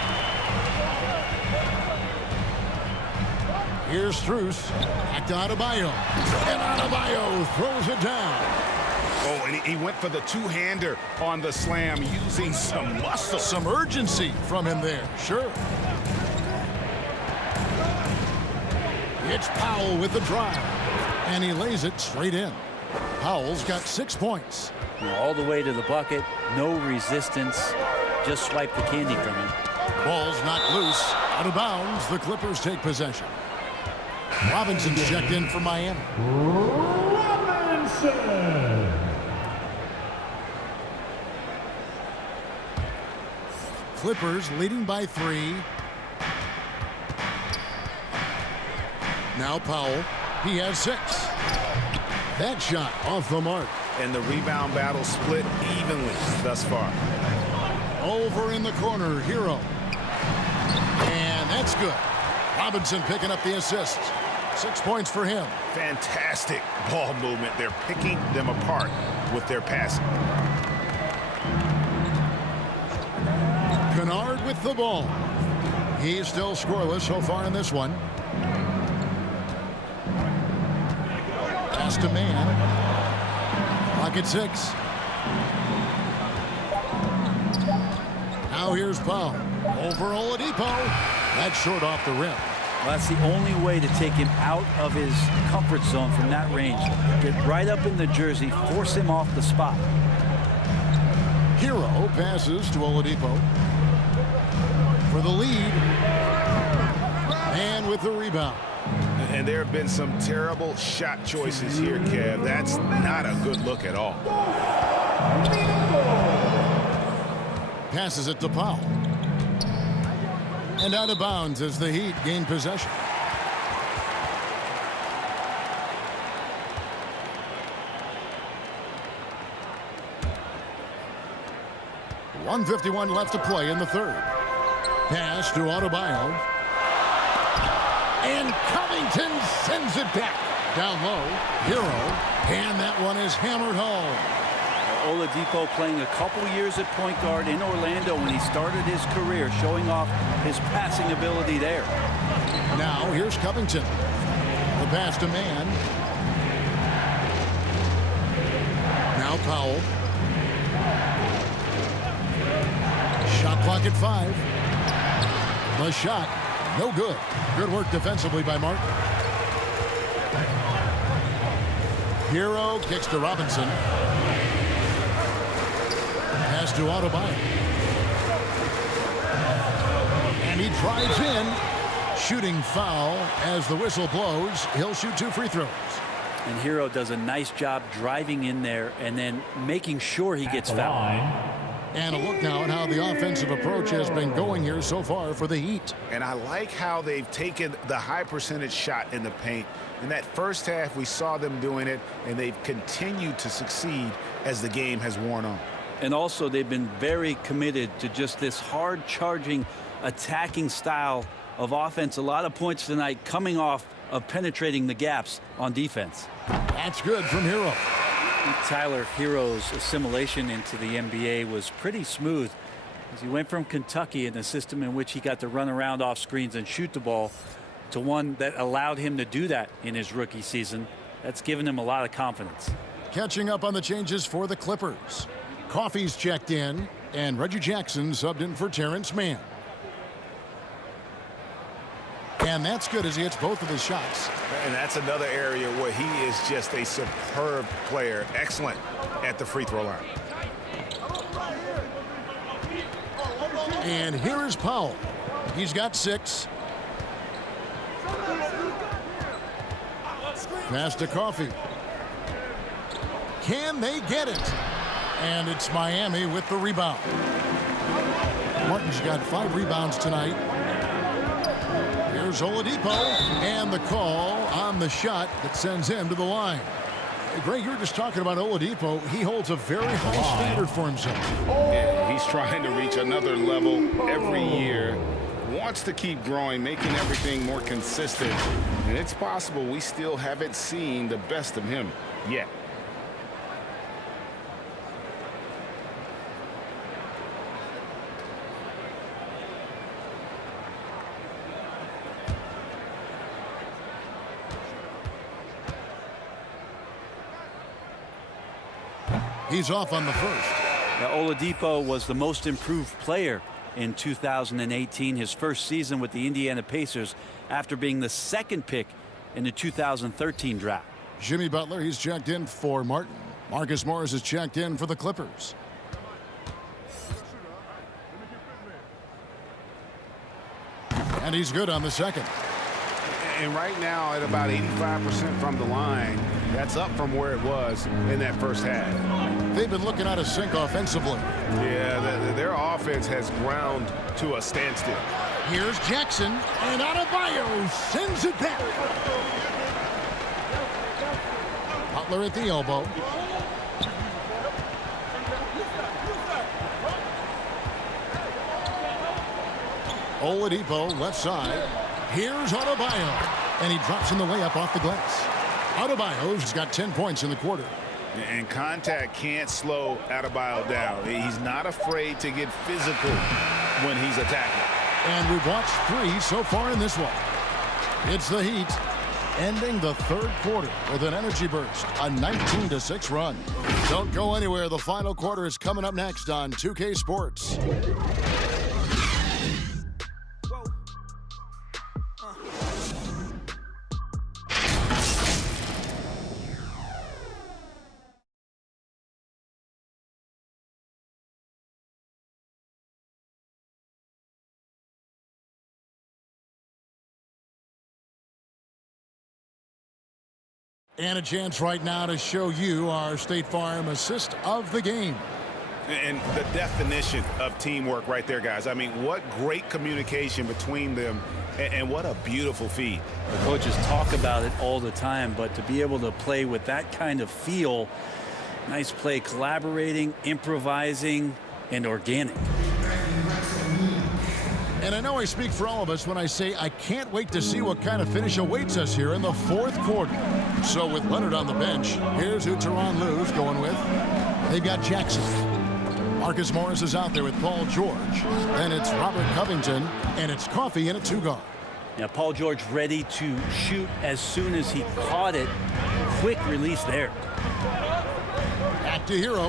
Here's Strus. Back to Adebayo. And Adebayo throws it down. Oh, and he went for the two-hander on the slam, using some muscle. Some urgency from him there, sure. It's Powell with the drive. And he lays it straight in. Powell's got 6 points. All the way to the bucket, no resistance. Just swipe the candy from him. Ball's knocked loose. Out of bounds, the Clippers take possession. Robinson's checked in for Miami. Robinson! Clippers leading by 3. Now Powell. He has 6. That shot off the mark. And the rebound battle split evenly thus far. Over in the corner, Hero. And that's good. Robinson picking up the assist. 6 points for him. Fantastic ball movement. They're picking them apart with their passing. Kennard with the ball. He's still scoreless so far in this one. Pass to man. Clock at 6. Now here's Powell. Over Oladipo. That's short off the rim. Well, that's the only way to take him out of his comfort zone from that range. Get right up in the jersey, force him off the spot. Hero passes to Oladipo for the lead. And with the rebound. And there have been some terrible shot choices here, Kev. That's not a good look at all. Passes it to Powell. And out of bounds as the Heat gain possession. .151 left to play in the third. Pass to Adebayo. And Covington sends it back. Down low, Hero. And that one is hammered home. Oladipo playing a couple years at point guard in Orlando when he started his career, showing off his passing ability there. Now here's Covington. The pass to man. Now Powell. Shot clock at 5. The shot, no good. Good work defensively by Martin. Hero kicks to Robinson. Pass to Adebayo. And he drives in. Shooting foul as the whistle blows. He'll shoot 2 free throws. And Hero does a nice job driving in there and then making sure he gets fouled. And a look now at how the offensive approach has been going here so far for the Heat. And I like how they've taken the high percentage shot in the paint. In that first half, we saw them doing it, and they've continued to succeed as the game has worn on. And also, they've been very committed to just this hard-charging, attacking style of offense. A lot of points tonight coming off of penetrating the gaps on defense. That's good from Hero. Tyler Hero's assimilation into the NBA was pretty smooth as he went from Kentucky in a system in which he got to run around off screens and shoot the ball to one that allowed him to do that in his rookie season. That's given him a lot of confidence. Catching up on the changes for the Clippers. Coffey's checked in, and Reggie Jackson subbed in for Terrence Mann. And that's good as he hits both of his shots. And that's another area where he is just a superb player. Excellent at the free throw line. And here is Powell. He's got 6. Pass to Coffey. Can they get it? And it's Miami with the rebound. Martin's got 5 rebounds tonight. Here's Oladipo, and the call on the shot that sends him to the line. Greg, you were just talking about Oladipo. He holds a very high standard for himself. Yeah, he's trying to reach another level every year. Wants to keep growing, making everything more consistent. And it's possible we still haven't seen the best of him yet. He's off on the first. Now, Oladipo was the most improved player in 2018, his first season with the Indiana Pacers after being the 2nd pick in the 2013 draft. Jimmy Butler, he's checked in for Martin. Marcus Morris is checked in for the Clippers. And he's good on the second. And right now at about 85% from the line, that's up from where it was in that first half. They've been looking out of sync offensively. Yeah, their offense has ground to a standstill. Here's Jackson, and Adebayo sends it back. Butler at the elbow. Oladipo left side. Here's Adebayo. And he drops in the layup off the glass. Adebayo's got 10 points in the quarter. And contact can't slow Adebayo down. He's not afraid to get physical when he's attacking. And we've watched 3 so far in this one. It's the Heat ending the third quarter with an energy burst, a 19-6 run. Don't go anywhere. The final quarter is coming up next on 2K Sports. And a chance right now to show you our State Farm assist of the game. And the definition of teamwork right there, guys. I mean, what great communication between them, and what a beautiful feed. The coaches talk about it all the time, but to be able to play with that kind of feel, nice play, collaborating, improvising, and organic. And I know I speak for all of us when I say I can't wait to see what kind of finish awaits us here in the fourth quarter. So with Leonard on the bench, here's who Tyronn Lue's going with. They've got Jackson. Marcus Morris is out there with Paul George. Then it's Robert Covington, and it's Coffey in a 2-guard. Now, Paul George ready to shoot as soon as he caught it. Quick release there. Back to Hero.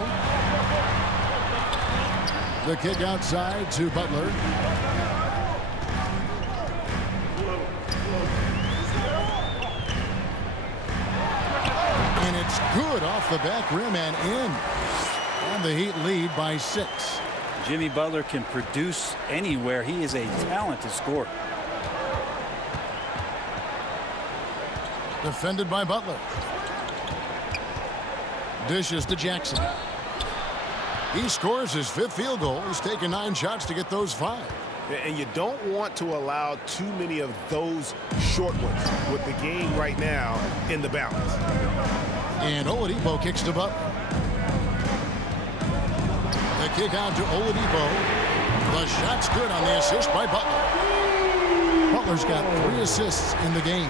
The kick outside to Butler. And it's good off the back rim and in. And the Heat lead by 6. Jimmy Butler can produce anywhere. He is a talented scorer. Defended by Butler. Dishes to Jackson. He scores his 5th field goal. He's taken 9 shots to get those 5. And you don't want to allow too many of those short ones with the game right now in the balance. And Oladipo kicks to Butler. The kick out to Oladipo. The shot's good on the assist by Butler. Butler's got 3 assists in the game.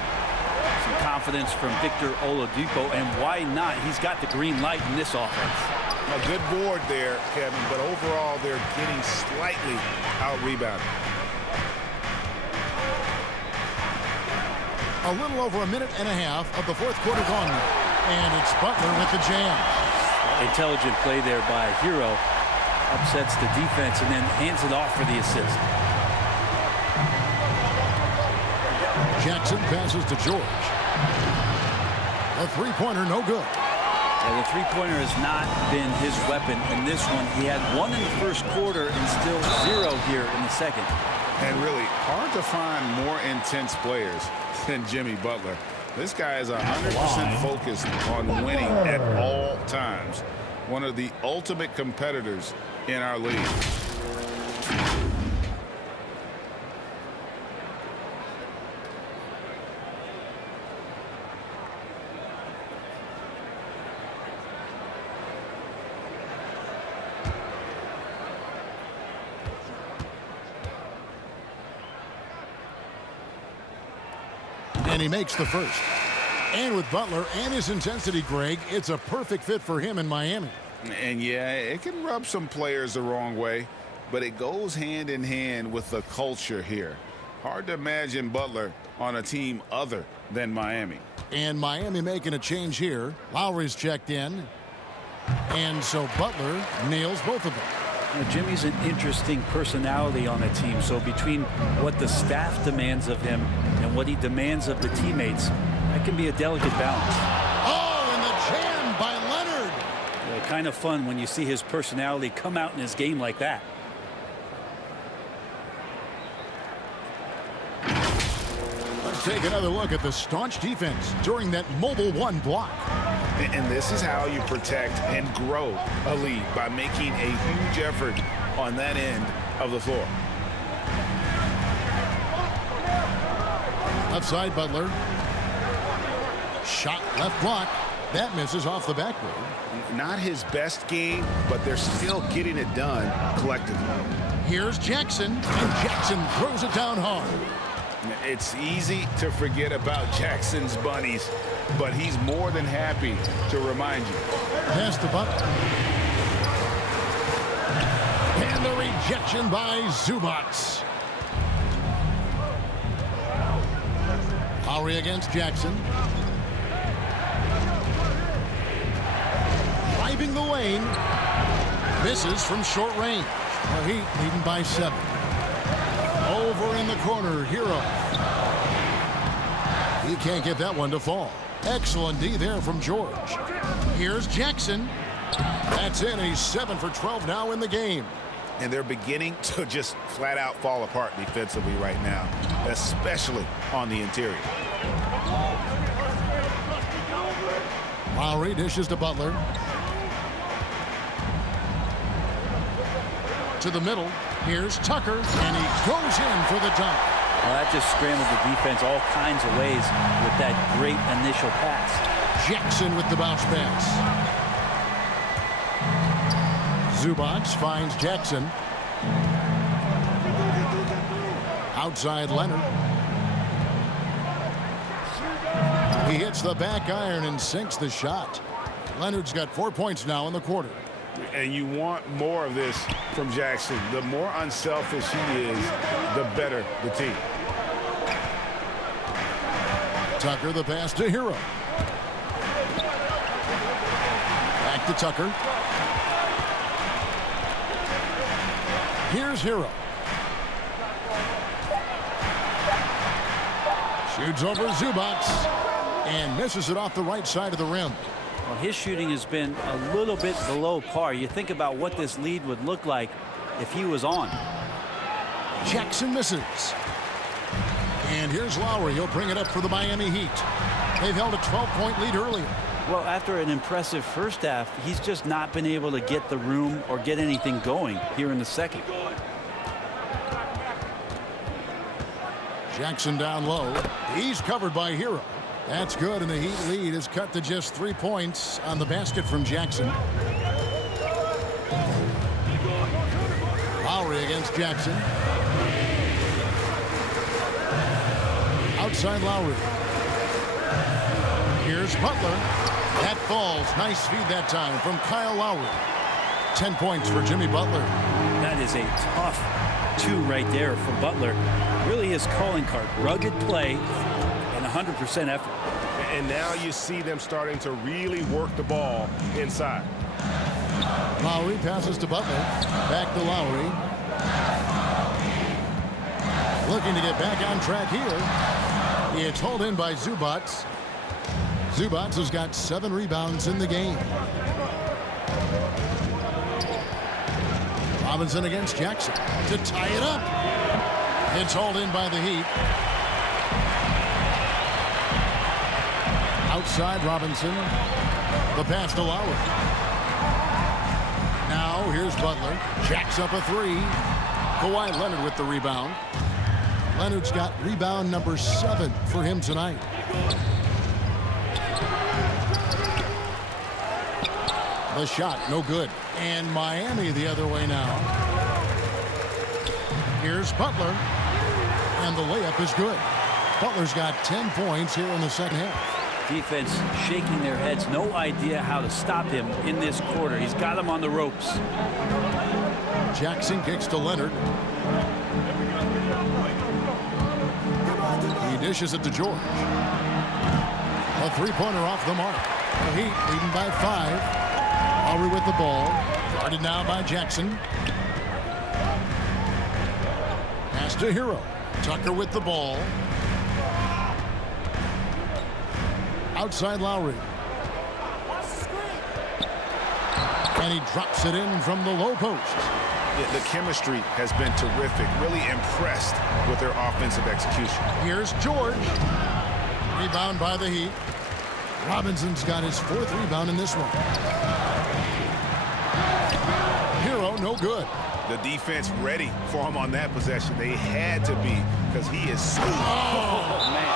Some confidence from Victor Oladipo, and why not? He's got the green light in this offense. A good board there, Kevin, but overall they're getting slightly out-rebounded. A little over a minute and a half of the fourth quarter gone now. And it's Butler with the jam. Intelligent play there by Hero. Upsets the defense and then hands it off for the assist. Jackson passes to George. A three-pointer, no good. Yeah, the three-pointer has not been his weapon in this one. He had 1 in the first quarter and still 0 here in the second. And really hard to find more intense players than Jimmy Butler. This guy is 100% focused on winning at all times. One of the ultimate competitors in our league. And he makes the first. And with Butler and his intensity, Greg, it's a perfect fit for him in Miami. And yeah, it can rub some players the wrong way, but it goes hand in hand with the culture here. Hard to imagine Butler on a team other than Miami. And Miami making a change here. Lowry's checked in. And so Butler nails both of them. Now, Jimmy's an interesting personality on a team. So between what the staff demands of him and what he demands of the teammates, that can be a delicate balance. Oh, and the jam by Leonard. Yeah, kind of fun when you see his personality come out in his game like that. Let's take another look at the staunch defense during that Mobile One block. And this is how you protect and grow a lead, by making a huge effort on that end of the floor. Left side, Butler. Shot left block. That misses off the backboard. Not his best game, but they're still getting it done collectively. Here's Jackson, and Jackson throws it down hard. It's easy to forget about Jackson's bunnies, but he's more than happy to remind you. Pass the Butler. And the rejection by Zubac. Lowry against Jackson. Driving the lane. Misses from short range. The Heat leading by 7. Over in the corner, Hero. He can't get that one to fall. Excellent D there from George. Here's Jackson. That's in. He's 7 for 12 now in the game. And they're beginning to just flat out fall apart defensively right now, especially on the interior. Lowry dishes to Butler. To the middle. Here's Tucker, and he goes in for the dunk. Well, that just scrambled the defense all kinds of ways with that great initial pass. Jackson with the bounce pass. Zubac finds Jackson. Outside Leonard. He hits the back iron and sinks the shot. Leonard's got 4 points now in the quarter. And you want more of this from Jackson. The more unselfish he is, the better the team. Tucker, the pass to Hero. Back to Tucker. Here's Hero. Shoots over Zubac and misses it off the right side of the rim. Well, his shooting has been a little bit below par. You think about what this lead would look like if he was on. Jackson misses. And here's Lowry. He'll bring it up for the Miami Heat. They've held a 12-point lead earlier. Well, after an impressive first half, he's just not been able to get the room or get anything going here in the second. Jackson down low. He's covered by Hero. That's good, and the Heat lead is cut to just 3 points on the basket from Jackson. Lowry against Jackson. Outside Lowry. Here's Butler. That falls. Nice feed that time from Kyle Lowry. 10 points for Jimmy Butler. That is a tough 2 right there for Butler. Really his calling card. Rugged play and 100% effort. And now you see them starting to really work the ball inside. Lowry passes to Butler. Back to Lowry. Looking to get back on track here. It's hauled in by Zubac. Zubac has got 7 rebounds in the game. Robinson against Jackson to tie it up. It's hauled in by the Heat. Outside Robinson. The pass to Lowry. Now here's Butler. Jacks up a 3. Kawhi Leonard with the rebound. Leonard's got rebound number 7 for him tonight. The shot, no good. And Miami the other way now. Here's Butler. And the layup is good. Butler's got 10 points here in the second half. Defense shaking their heads. No idea how to stop him in this quarter. He's got him on the ropes. Jackson kicks to Leonard. He dishes it to George. A 3-pointer off the mark. The Heat leading by 5. Lowry with the ball. Guarded now by Jackson. Pass to Hero. Tucker with the ball. Outside Lowry. And he drops it in from the low post. The chemistry has been terrific. Really impressed with their offensive execution. Here's George. Rebound by the Heat. Robinson's got his 4th rebound in this one. Hero, no good. The defense ready for him on that possession. They had to be, because he is smooth. Oh, man.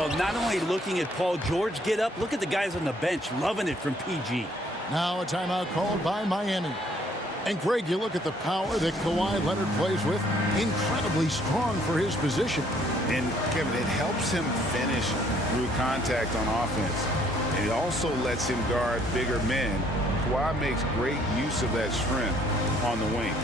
Well, not only looking at Paul George get up, look at the guys on the bench loving it from PG. Now a timeout called by Miami. And Greg, you look at the power that Kawhi Leonard plays with. Incredibly strong for his position. And Kevin, it helps him finish through contact on offense. And it also lets him guard bigger men. Kawhi makes great use of that strength on the wing.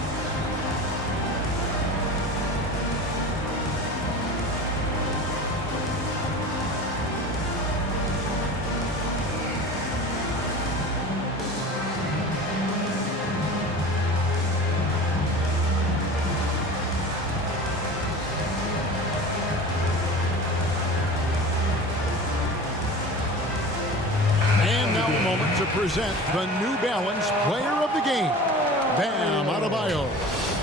To present the New Balance Player of the Game, Bam Adebayo.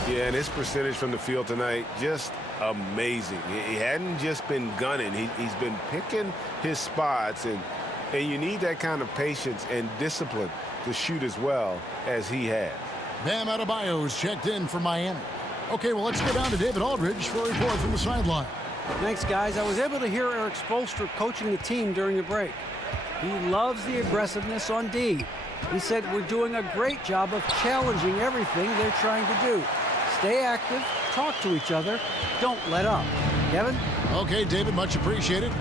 Yeah, and his percentage from the field tonight, just amazing. He hadn't just been gunning. He's been picking his spots, and you need that kind of patience and discipline to shoot as well as he has. Bam Adebayo's checked in for Miami. Okay, well, let's go down to David Aldridge for a report from the sideline. Thanks, guys. I was able to hear Eric Spoelstra coaching the team during the break. He loves the aggressiveness on D. He said we're doing a great job of challenging everything they're trying to do. Stay active, talk to each other, don't let up. Kevin? Okay, David, much appreciated.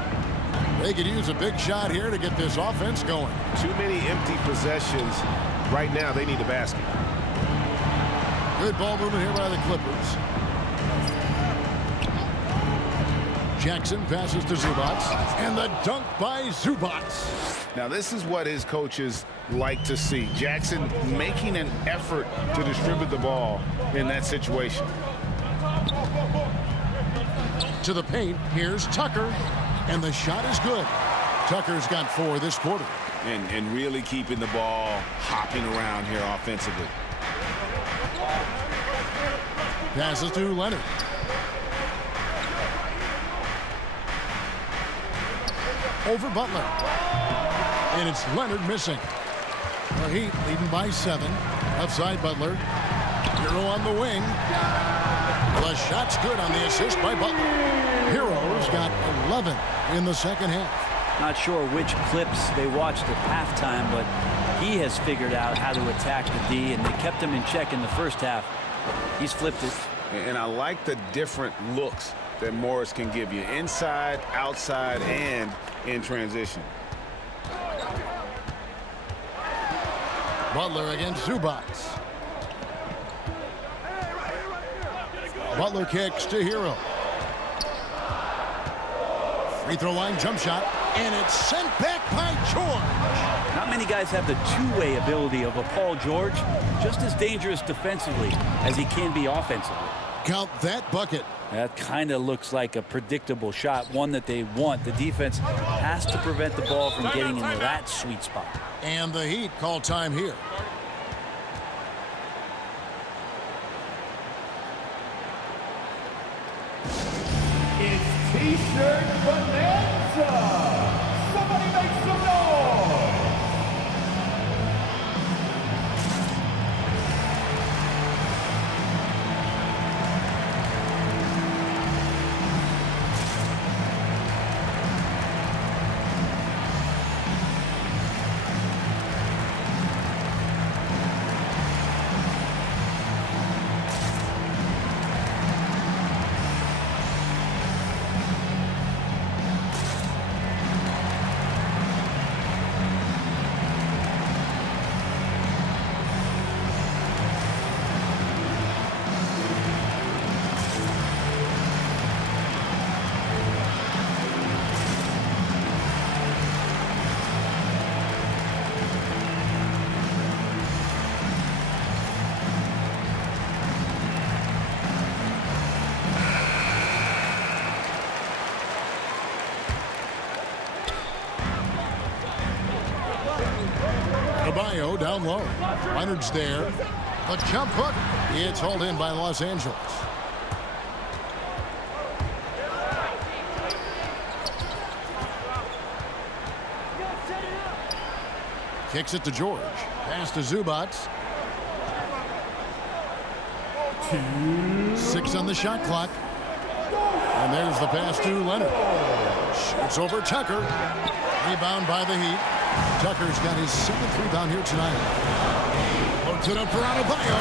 They could use a big shot here to get this offense going. Too many empty possessions. Right now, they need a basket. Good ball movement here by the Clippers. Jackson passes to Zubac, and the dunk by Zubac. Now, this is what his coaches like to see. Jackson making an effort to distribute the ball in that situation. To the paint, here's Tucker, and the shot is good. Tucker's got 4 this quarter. And really keeping the ball hopping around here offensively. Passes to Leonard. Over Butler. And it's Leonard missing. The Heat leading by 7. Outside Butler. Hero on the wing. The shot's good on the assist by Butler. Hero's got 11 in the second half. Not sure which clips they watched at halftime, but he has figured out how to attack the D, and they kept him in check in the first half. He's flipped it. And I like the different looks that Morris can give you. Inside, outside, and in transition. Butler against Zubac. Butler kicks to Hero. Free throw line jump shot, and it's sent back by George. Not many guys have the two-way ability of a Paul George, just as dangerous defensively as he can be offensively. Count that bucket. That kind of looks like a predictable shot, one that they want. The defense has to prevent the ball from getting into that sweet spot. And the Heat call time here. It's T-shirt bonanza. Somebody make some noise. Adebayo down low. Leonard's there. A jump hook. It's hauled in by Los Angeles. Kicks it to George. Pass to Zubac. 6 on the shot clock. And there's the pass to Leonard. Shoots over Tucker. Rebound by the Heat. Tucker's got his 7th rebound here tonight. Loads it up for Adebayo.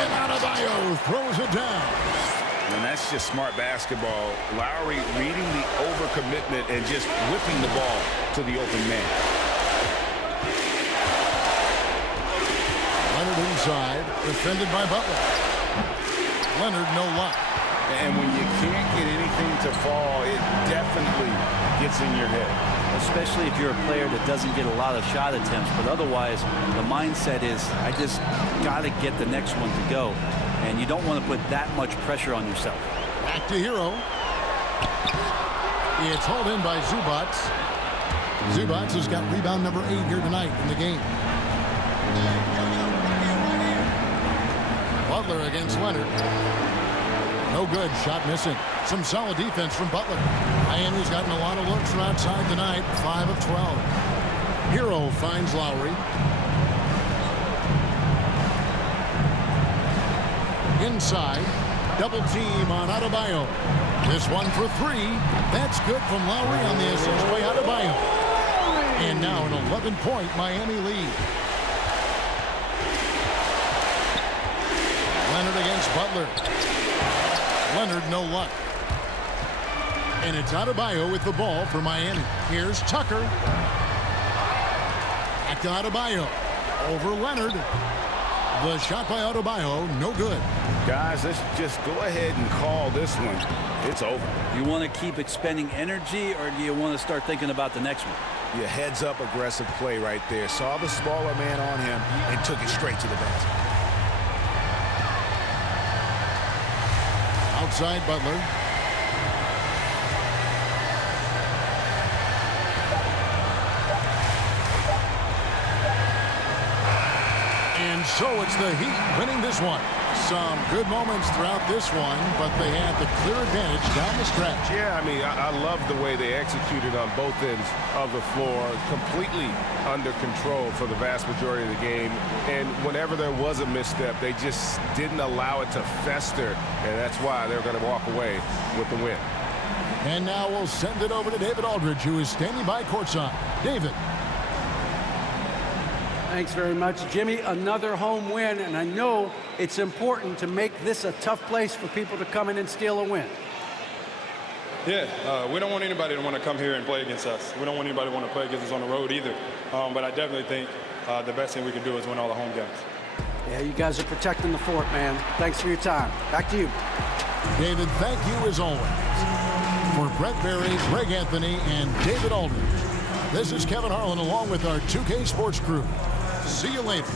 And Adebayo throws it down. And that's just smart basketball. Lowry reading the overcommitment and just whipping the ball to the open man. Leonard inside, defended by Butler. Leonard, no luck. And when you can't get anything to fall, it definitely gets in your head. Especially if you're a player that doesn't get a lot of shot attempts. But otherwise, the mindset is, I just got to get the next one to go. And you don't want to put that much pressure on yourself. Back to Hero. It's hauled in by Zubac. Zubac has got rebound number 8 here tonight in the game. Butler against Leonard. No good. Shot missing. Some solid defense from Butler. Miami's gotten a lot of looks from outside tonight. 5 of 12. Hero finds Lowry. Inside. Double team on Adebayo. This one for 3. That's good from Lowry on the assist by Adebayo. And now an 11-point Miami lead. Leonard against Butler. Leonard, no luck. And it's Adebayo with the ball for Miami. Here's Tucker. Back to Adebayo. Over Leonard. The shot by Adebayo, no good. Guys, let's just go ahead and call this one. It's over. You want to keep expending energy, or do you want to start thinking about the next one? Yeah, heads-up aggressive play right there. Saw the smaller man on him and took it straight to the basket. Outside Butler. And so it's the Heat winning this one. Some good moments throughout this one, but they had the clear advantage down the stretch. Yeah, I mean, I love the way they executed on both ends of the floor, completely under control for the vast majority of the game. And whenever there was a misstep, they just didn't allow it to fester, and that's why they're going to walk away with the win. And now we'll send it over to David Aldridge, who is standing by courtside. David. Thanks very much, Jimmy. Another home win, and I know it's important to make this a tough place for people to come in and steal a win. Yeah, we don't want anybody to want to come here and play against us. We don't want anybody to want to play against us on the road either. But I definitely think the best thing we can do is win all the home games. Yeah, you guys are protecting the fort, man. Thanks for your time. Back to you. David, thank you as always. For Brett Berry, Greg Anthony, and David Aldridge, this is Kevin Harlan along with our 2K Sports crew. See you later.